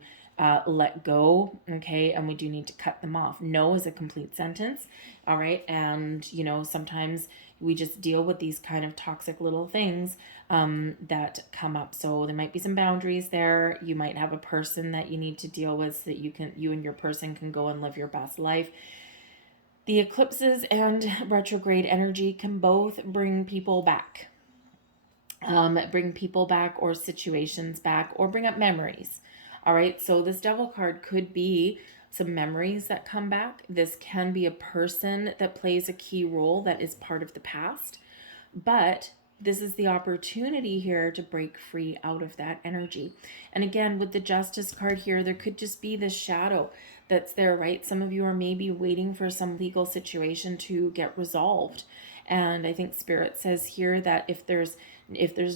let go, okay, and we do need to cut them off. No is a complete sentence, all right? And, sometimes we just deal with these kind of toxic little things that come up. So there might be some boundaries there. You might have a person that you need to deal with so that you and your person can go and live your best life. The eclipses and retrograde energy can both bring people back. Or situations back, or bring up memories. All right, so this Devil card could be some memories that come back. This can be a person that plays a key role that is part of the past, but this is the opportunity here to break free out of that energy. And again, with the Justice card here, there could just be this shadow that's there, right? Some of you are maybe waiting for some legal situation to get resolved. And I think Spirit says here that if there's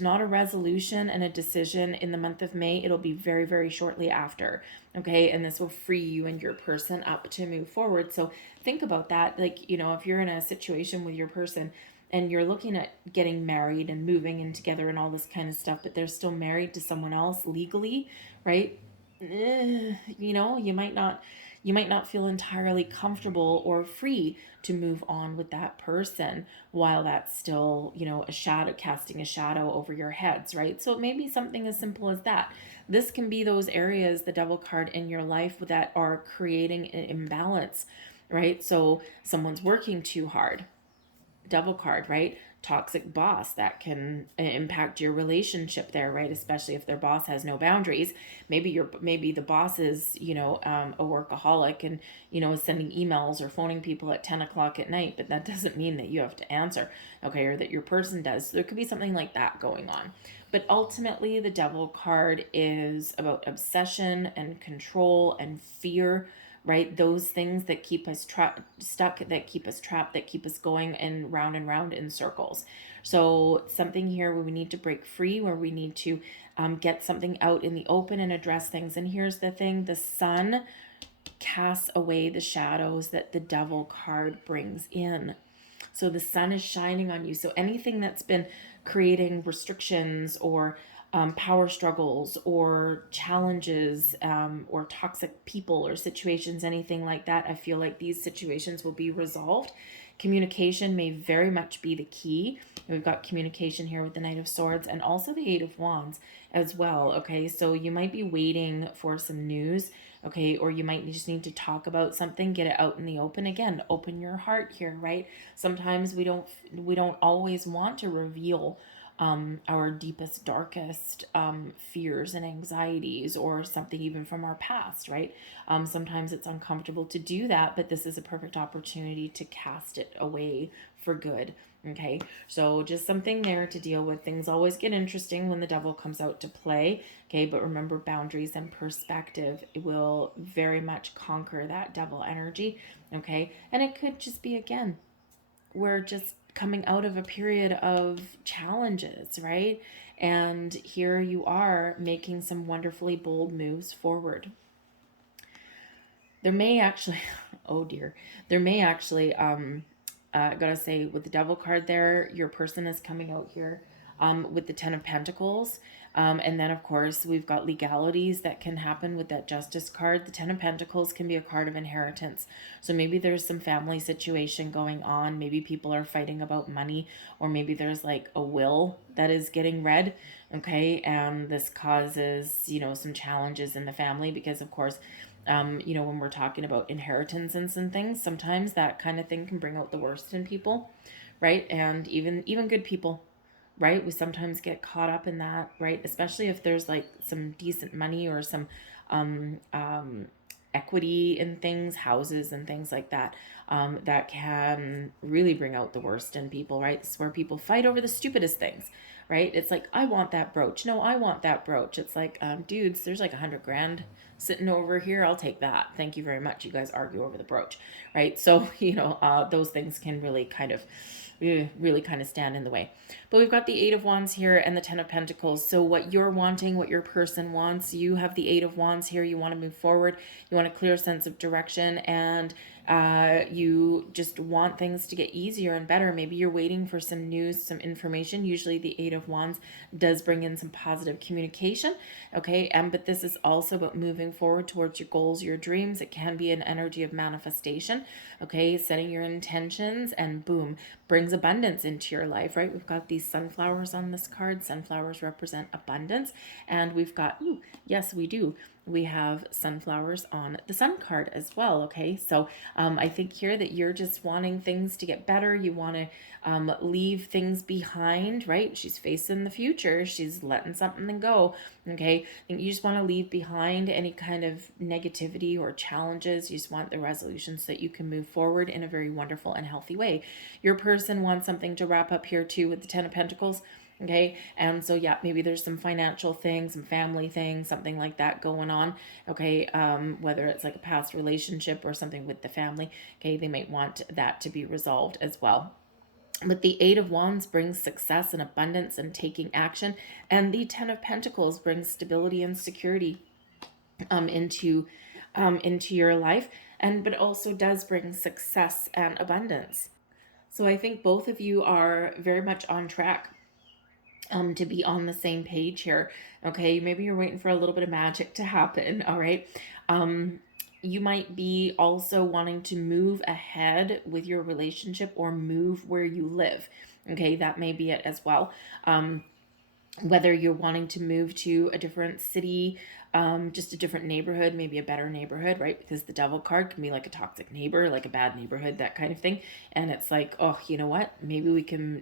not a resolution and a decision in the month of May, it'll be very, very shortly after. Okay. And this will free you and your person up to move forward. So think about that. Like, if you're in a situation with your person and you're looking at getting married and moving in together and all this kind of stuff, but they're still married to someone else legally, right? You might not feel entirely comfortable or free to move on with that person while that's still, a shadow, casting a shadow over your heads, right? So it may be something as simple as that. This can be those areas, the Devil card in your life, that are creating an imbalance, right? So someone's working too hard. Devil card, right? Toxic boss, that can impact your relationship there, right? Especially if their boss has no boundaries. Maybe the boss is, a workaholic and, is sending emails or phoning people at 10 o'clock at night, but that doesn't mean that you have to answer, okay? Or that your person does. So there could be something like that going on. But ultimately, the Devil card is about obsession and control and fear, right? Those things that keep us stuck, that keep us trapped, that keep us going and round in circles. So something here where we need to break free, where we need to get something out in the open and address things. And here's the thing, the sun casts away the shadows that the Devil card brings in. So the sun is shining on you. So anything that's been creating restrictions or power struggles or challenges or toxic people or situations, anything like that, I feel like these situations will be resolved. Communication may very much be the key. We've got communication here with the Knight of Swords and also the Eight of Wands as well. Okay, so you might be waiting for some news, okay, or you might just need to talk about something, get it out in the open. Again, open your heart here, right? Sometimes we don't always want to reveal our deepest, darkest fears and anxieties, or something even from our past, right? Sometimes it's uncomfortable to do that, but this is a perfect opportunity to cast it away for good. Okay, so just something there to deal with. Things always get interesting when the Devil comes out to play. Okay, but remember, boundaries and perspective, it will very much conquer that Devil energy. Okay, and it could just be, again, we're just coming out of a period of challenges, right? And here you are making some wonderfully bold moves forward. There may actually, oh dear, there may actually, gotta say, with the Devil card there, your person is coming out here with the Ten of Pentacles. And then, of course, we've got legalities that can happen with that Justice card. The Ten of Pentacles can be a card of inheritance. So maybe there's some family situation going on. Maybe people are fighting about money, or maybe there's like a will that is getting read. Okay. And this causes, some challenges in the family because, of course, when we're talking about inheritance and some things, sometimes that kind of thing can bring out the worst in people, right? And even good people, right? We sometimes get caught up in that, right? Especially if there's like some decent money or some equity in things, houses and things like that, that can really bring out the worst in people, right? It's where people fight over the stupidest things, right? It's like, I want that brooch. No, I want that brooch. It's like, dudes, there's like $100,000 sitting over here. I'll take that. Thank you very much. You guys argue over the brooch, right? So, those things can really kind of stand in the way. But we've got the Eight of Wands here and the Ten of Pentacles. So what you're wanting, what your person wants, you have the Eight of Wands here. You want to move forward. You want a clear sense of direction, and you just want things to get easier and better. Maybe you're waiting for some news, some information. Usually the Eight of Wands does bring in some positive communication. Okay. But this is also about moving forward towards your goals, your dreams. It can be an energy of manifestation. Okay. Setting your intentions, and boom, brings abundance into your life, right? We've got these sunflowers on this card. Sunflowers represent abundance. And we've got, yes, we do. We have sunflowers on the Sun card as well. Okay, so I think here that you're just wanting things to get better. You want to leave things behind, right? She's facing the future. She's letting something go. Okay, I think you just want to leave behind any kind of negativity or challenges. You just want the resolution so that you can move forward in a very wonderful and healthy way. Your person wants something to wrap up here too with the Ten of Pentacles. Okay. And so, yeah, maybe there's some financial things, some family things, something like that going on. Okay. Whether it's like a past relationship or something with the family. Okay. They might want that to be resolved as well. But the Eight of Wands brings success and abundance and taking action. And the Ten of Pentacles brings stability and security into into your life, and but also does bring success and abundance. So I think both of you are very much on track to be on the same page here. Okay, maybe you're waiting for a little bit of magic to happen. All right. You might be also wanting to move ahead with your relationship or move where you live. Okay, that may be it as well. Whether you're wanting to move to a different city, just a different neighborhood, maybe a better neighborhood, right? Because the devil card can be like a toxic neighbor, like a bad neighborhood, that kind of thing. And it's like, oh, you know what? Maybe we can,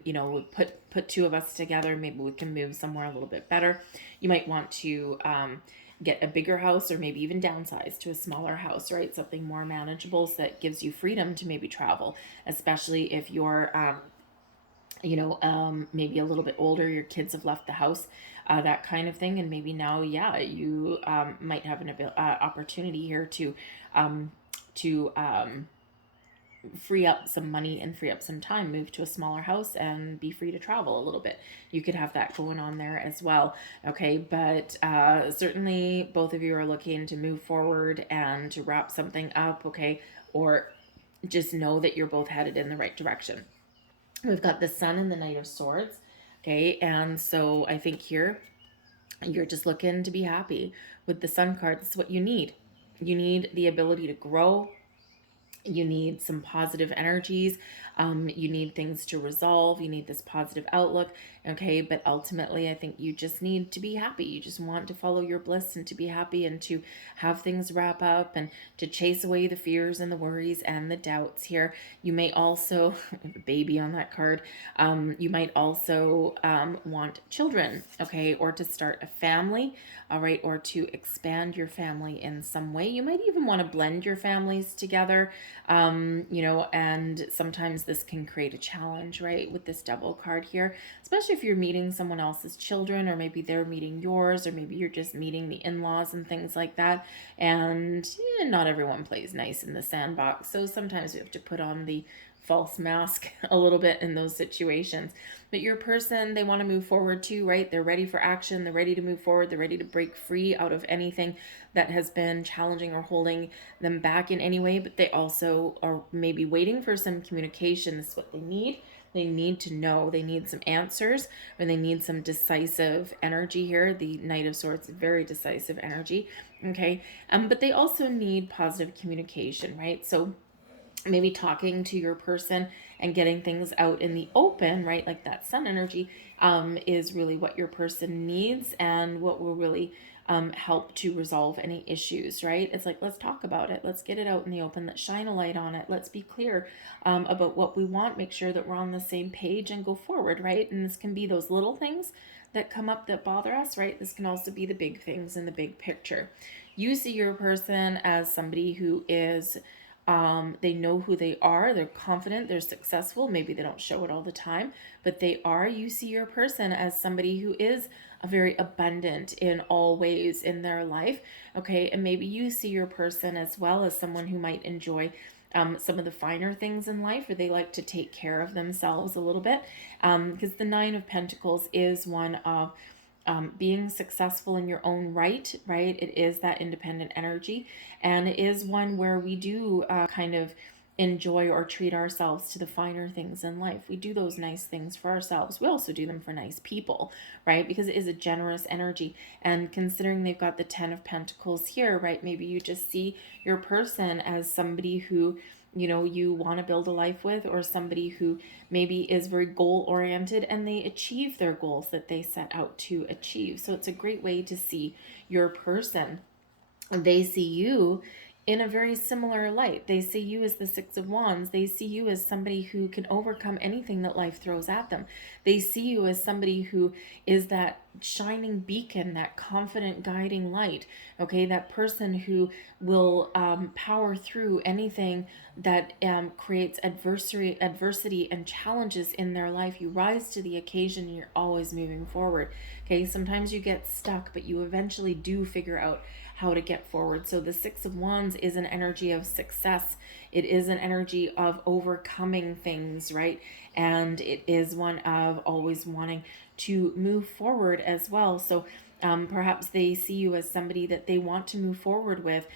put two of us together. Maybe we can move somewhere a little bit better. You might want to get a bigger house, or maybe even downsize to a smaller house, right? Something more manageable, so that gives you freedom to maybe travel, especially if you're maybe a little bit older, your kids have left the house, that kind of thing. And maybe now, yeah, you might have an opportunity here to free up some money and free up some time, move to a smaller house and be free to travel a little bit. You could have that going on there as well. Okay. But certainly both of you are looking to move forward and to wrap something up. Okay. Or just know that you're both headed in the right direction. We've got the Sun and the Knight of Swords. Okay. And so I think here you're just looking to be happy with the Sun card. That's what you need. You need the ability to grow. You need some positive energies. You need things to resolve. You need this positive outlook. Okay. But ultimately, I think you just need to be happy. You just want to follow your bliss and to be happy and to have things wrap up and to chase away the fears and the worries and the doubts here. You may also, a baby on that card, you might also want children, okay, or to start a family, all right, or to expand your family in some way. You might even want to blend your families together, and sometimes this can create a challenge, right, with this Devil card here, especially if you're meeting someone else's children, or maybe they're meeting yours, or maybe you're just meeting the in-laws and things like that. And not everyone plays nice in the sandbox. So sometimes we have to put on the false mask a little bit in those situations. But your person, they want to move forward too, right? They're ready for action. They're ready to move forward. They're ready to break free out of anything that has been challenging or holding them back in any way. But they also are maybe waiting for some communication. This is what they need. They need to know. They need some answers, or they need some decisive energy here. The Knight of Swords, very decisive energy. Okay. But they also need positive communication, right? So maybe talking to your person and getting things out in the open, right? Like that Sun energy is really what your person needs, and what will really help to resolve any issues, right? It's like, let's talk about it. Let's get it out in the open. Let's shine a light on it. Let's be clear about what we want. Make sure that we're on the same page and go forward, right? And this can be those little things that come up that bother us, right? This can also be the big things in the big picture. You see your person as somebody who is they know who they are. They're confident. They're successful. Maybe they don't show it all the time, but they are. You see your person as somebody who is a very abundant in all ways in their life. Okay. And maybe you see your person as well as someone who might enjoy some of the finer things in life, or they like to take care of themselves a little bit. Because the Nine of Pentacles is one of being successful in your own right, right? It is that independent energy, and it is one where we do kind of enjoy or treat ourselves to the finer things in life. We do those nice things for ourselves. We also do them for nice people, right? Because it is a generous energy. And considering they've got the Ten of Pentacles here, right? Maybe you just see your person as somebody who you want to build a life with, or somebody who maybe is very goal oriented and they achieve their goals that they set out to achieve. So it's a great way to see your person. They see you in a very similar light. They see you as the Six of Wands. They see you as somebody who can overcome anything that life throws at them. They see you as somebody who is that shining beacon, that confident guiding light, okay? That person who will power through anything that creates adversity and challenges in their life. You rise to the occasion and you're always moving forward, okay? Sometimes you get stuck, but you eventually do figure out how to get forward. So the Six of Wands is an energy of success. It is an energy of overcoming things, right? And it is one of always wanting to move forward as well. So perhaps they see you as somebody that they want to move forward with.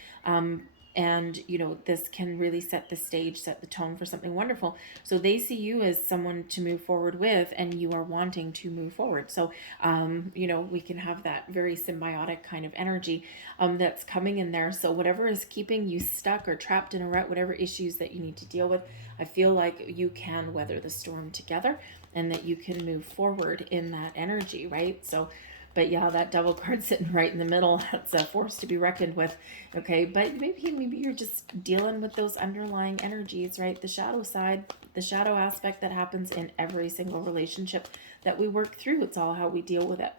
And this can really set the stage, set the tone for something wonderful. So they see you as someone to move forward with, and you are wanting to move forward. So we can have that very symbiotic kind of energy that's coming in there. So whatever is keeping you stuck or trapped in a rut, whatever issues that you need to deal with, I feel like you can weather the storm together, and that you can move forward in that energy, right? So but yeah, that Devil card sitting right in the middle, that's a force to be reckoned with, okay? But maybe you're just dealing with those underlying energies, right? The shadow side, the shadow aspect that happens in every single relationship that we work through. It's all how we deal with it.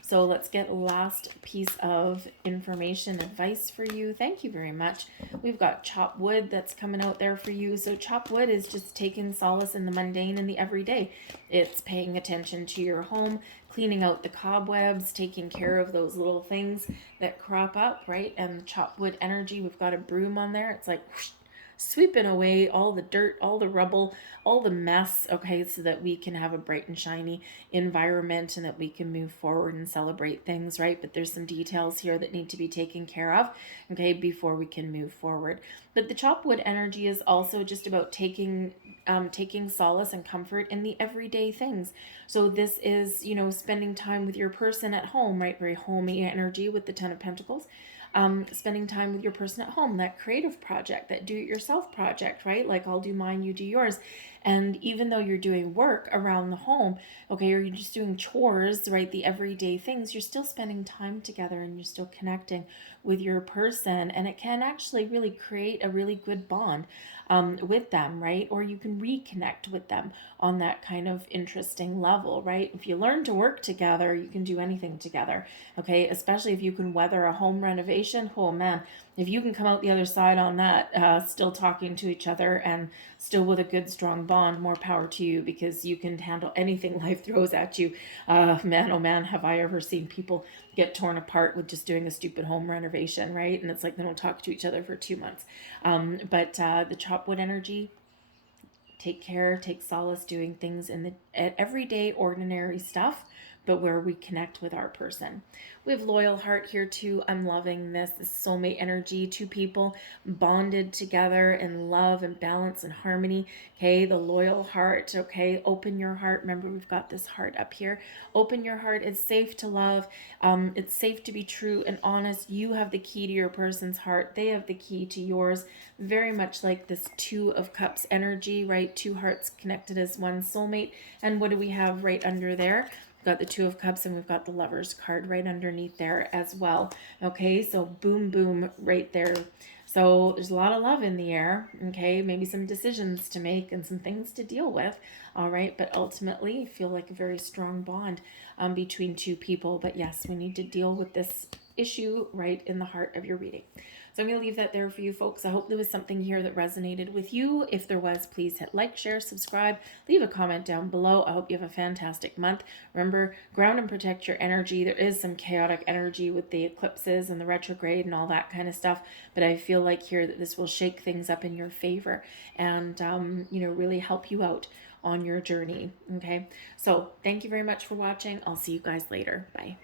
So let's get last piece of information, advice for you. Thank you very much. We've got chop wood that's coming out there for you. So chop wood is just taking solace in the mundane and the everyday. It's paying attention to your home, cleaning out the cobwebs, taking care of those little things that crop up, right? And the chop wood energy, we've got a broom on there. It's like whoosh, sweeping away all the dirt, all the rubble, all the mess, okay, so that we can have a bright and shiny environment and that we can move forward and celebrate things, right? But there's some details here that need to be taken care of, okay, before we can move forward. But the chop wood energy is also just about taking solace and comfort in the everyday things. So this is, spending time with your person at home, right? Very homey energy with the Ten of Pentacles. Spending time with your person at home, that creative project, that do-it-yourself project, right? Like I'll do mine, you do yours. And even though you're doing work around the home, okay, or you're just doing chores, right, the everyday things, you're still spending time together and you're still connecting with your person. And it can actually really create a really good bond with them, right? Or you can reconnect with them on that kind of interesting level, right? If you learn to work together, you can do anything together, okay? Especially if you can weather a home renovation. Oh man, if you can come out the other side on that, still talking to each other and still with a good strong bond, more power to you, because you can handle anything life throws at you. Man, oh man, have I ever seen people get torn apart with just doing a stupid home renovation, right? And it's like they don't talk to each other for 2 months. But the chopwood energy, take care, take solace doing things in the everyday ordinary stuff, but where we connect with our person. We have loyal heart here too. I'm loving this soulmate energy, two people bonded together in love and balance and harmony. Okay, the loyal heart. Okay, open your heart. Remember, we've got this heart up here. Open your heart. It's safe to love. It's safe to be true and honest. You have the key to your person's heart. They have the key to yours. Very much like this Two of Cups energy, right? Two hearts connected as one soulmate. And what do we have right under there? We've got the Two of Cups and we've got the Lovers card right underneath there as well. Okay, so boom, boom right there. So there's a lot of love in the air, okay? Maybe some decisions to make and some things to deal with, all right? But ultimately, I feel like a very strong bond between two people. But yes, we need to deal with this issue right in the heart of your reading. So I'm going to leave that there for you folks. I hope there was something here that resonated with you. If there was, please hit like, share, subscribe, leave a comment down below. I hope you have a fantastic month. Remember, ground and protect your energy. There is some chaotic energy with the eclipses and the retrograde and all that kind of stuff, but I feel like here that this will shake things up in your favor and, really help you out on your journey. Okay, so thank you very much for watching. I'll see you guys later. Bye.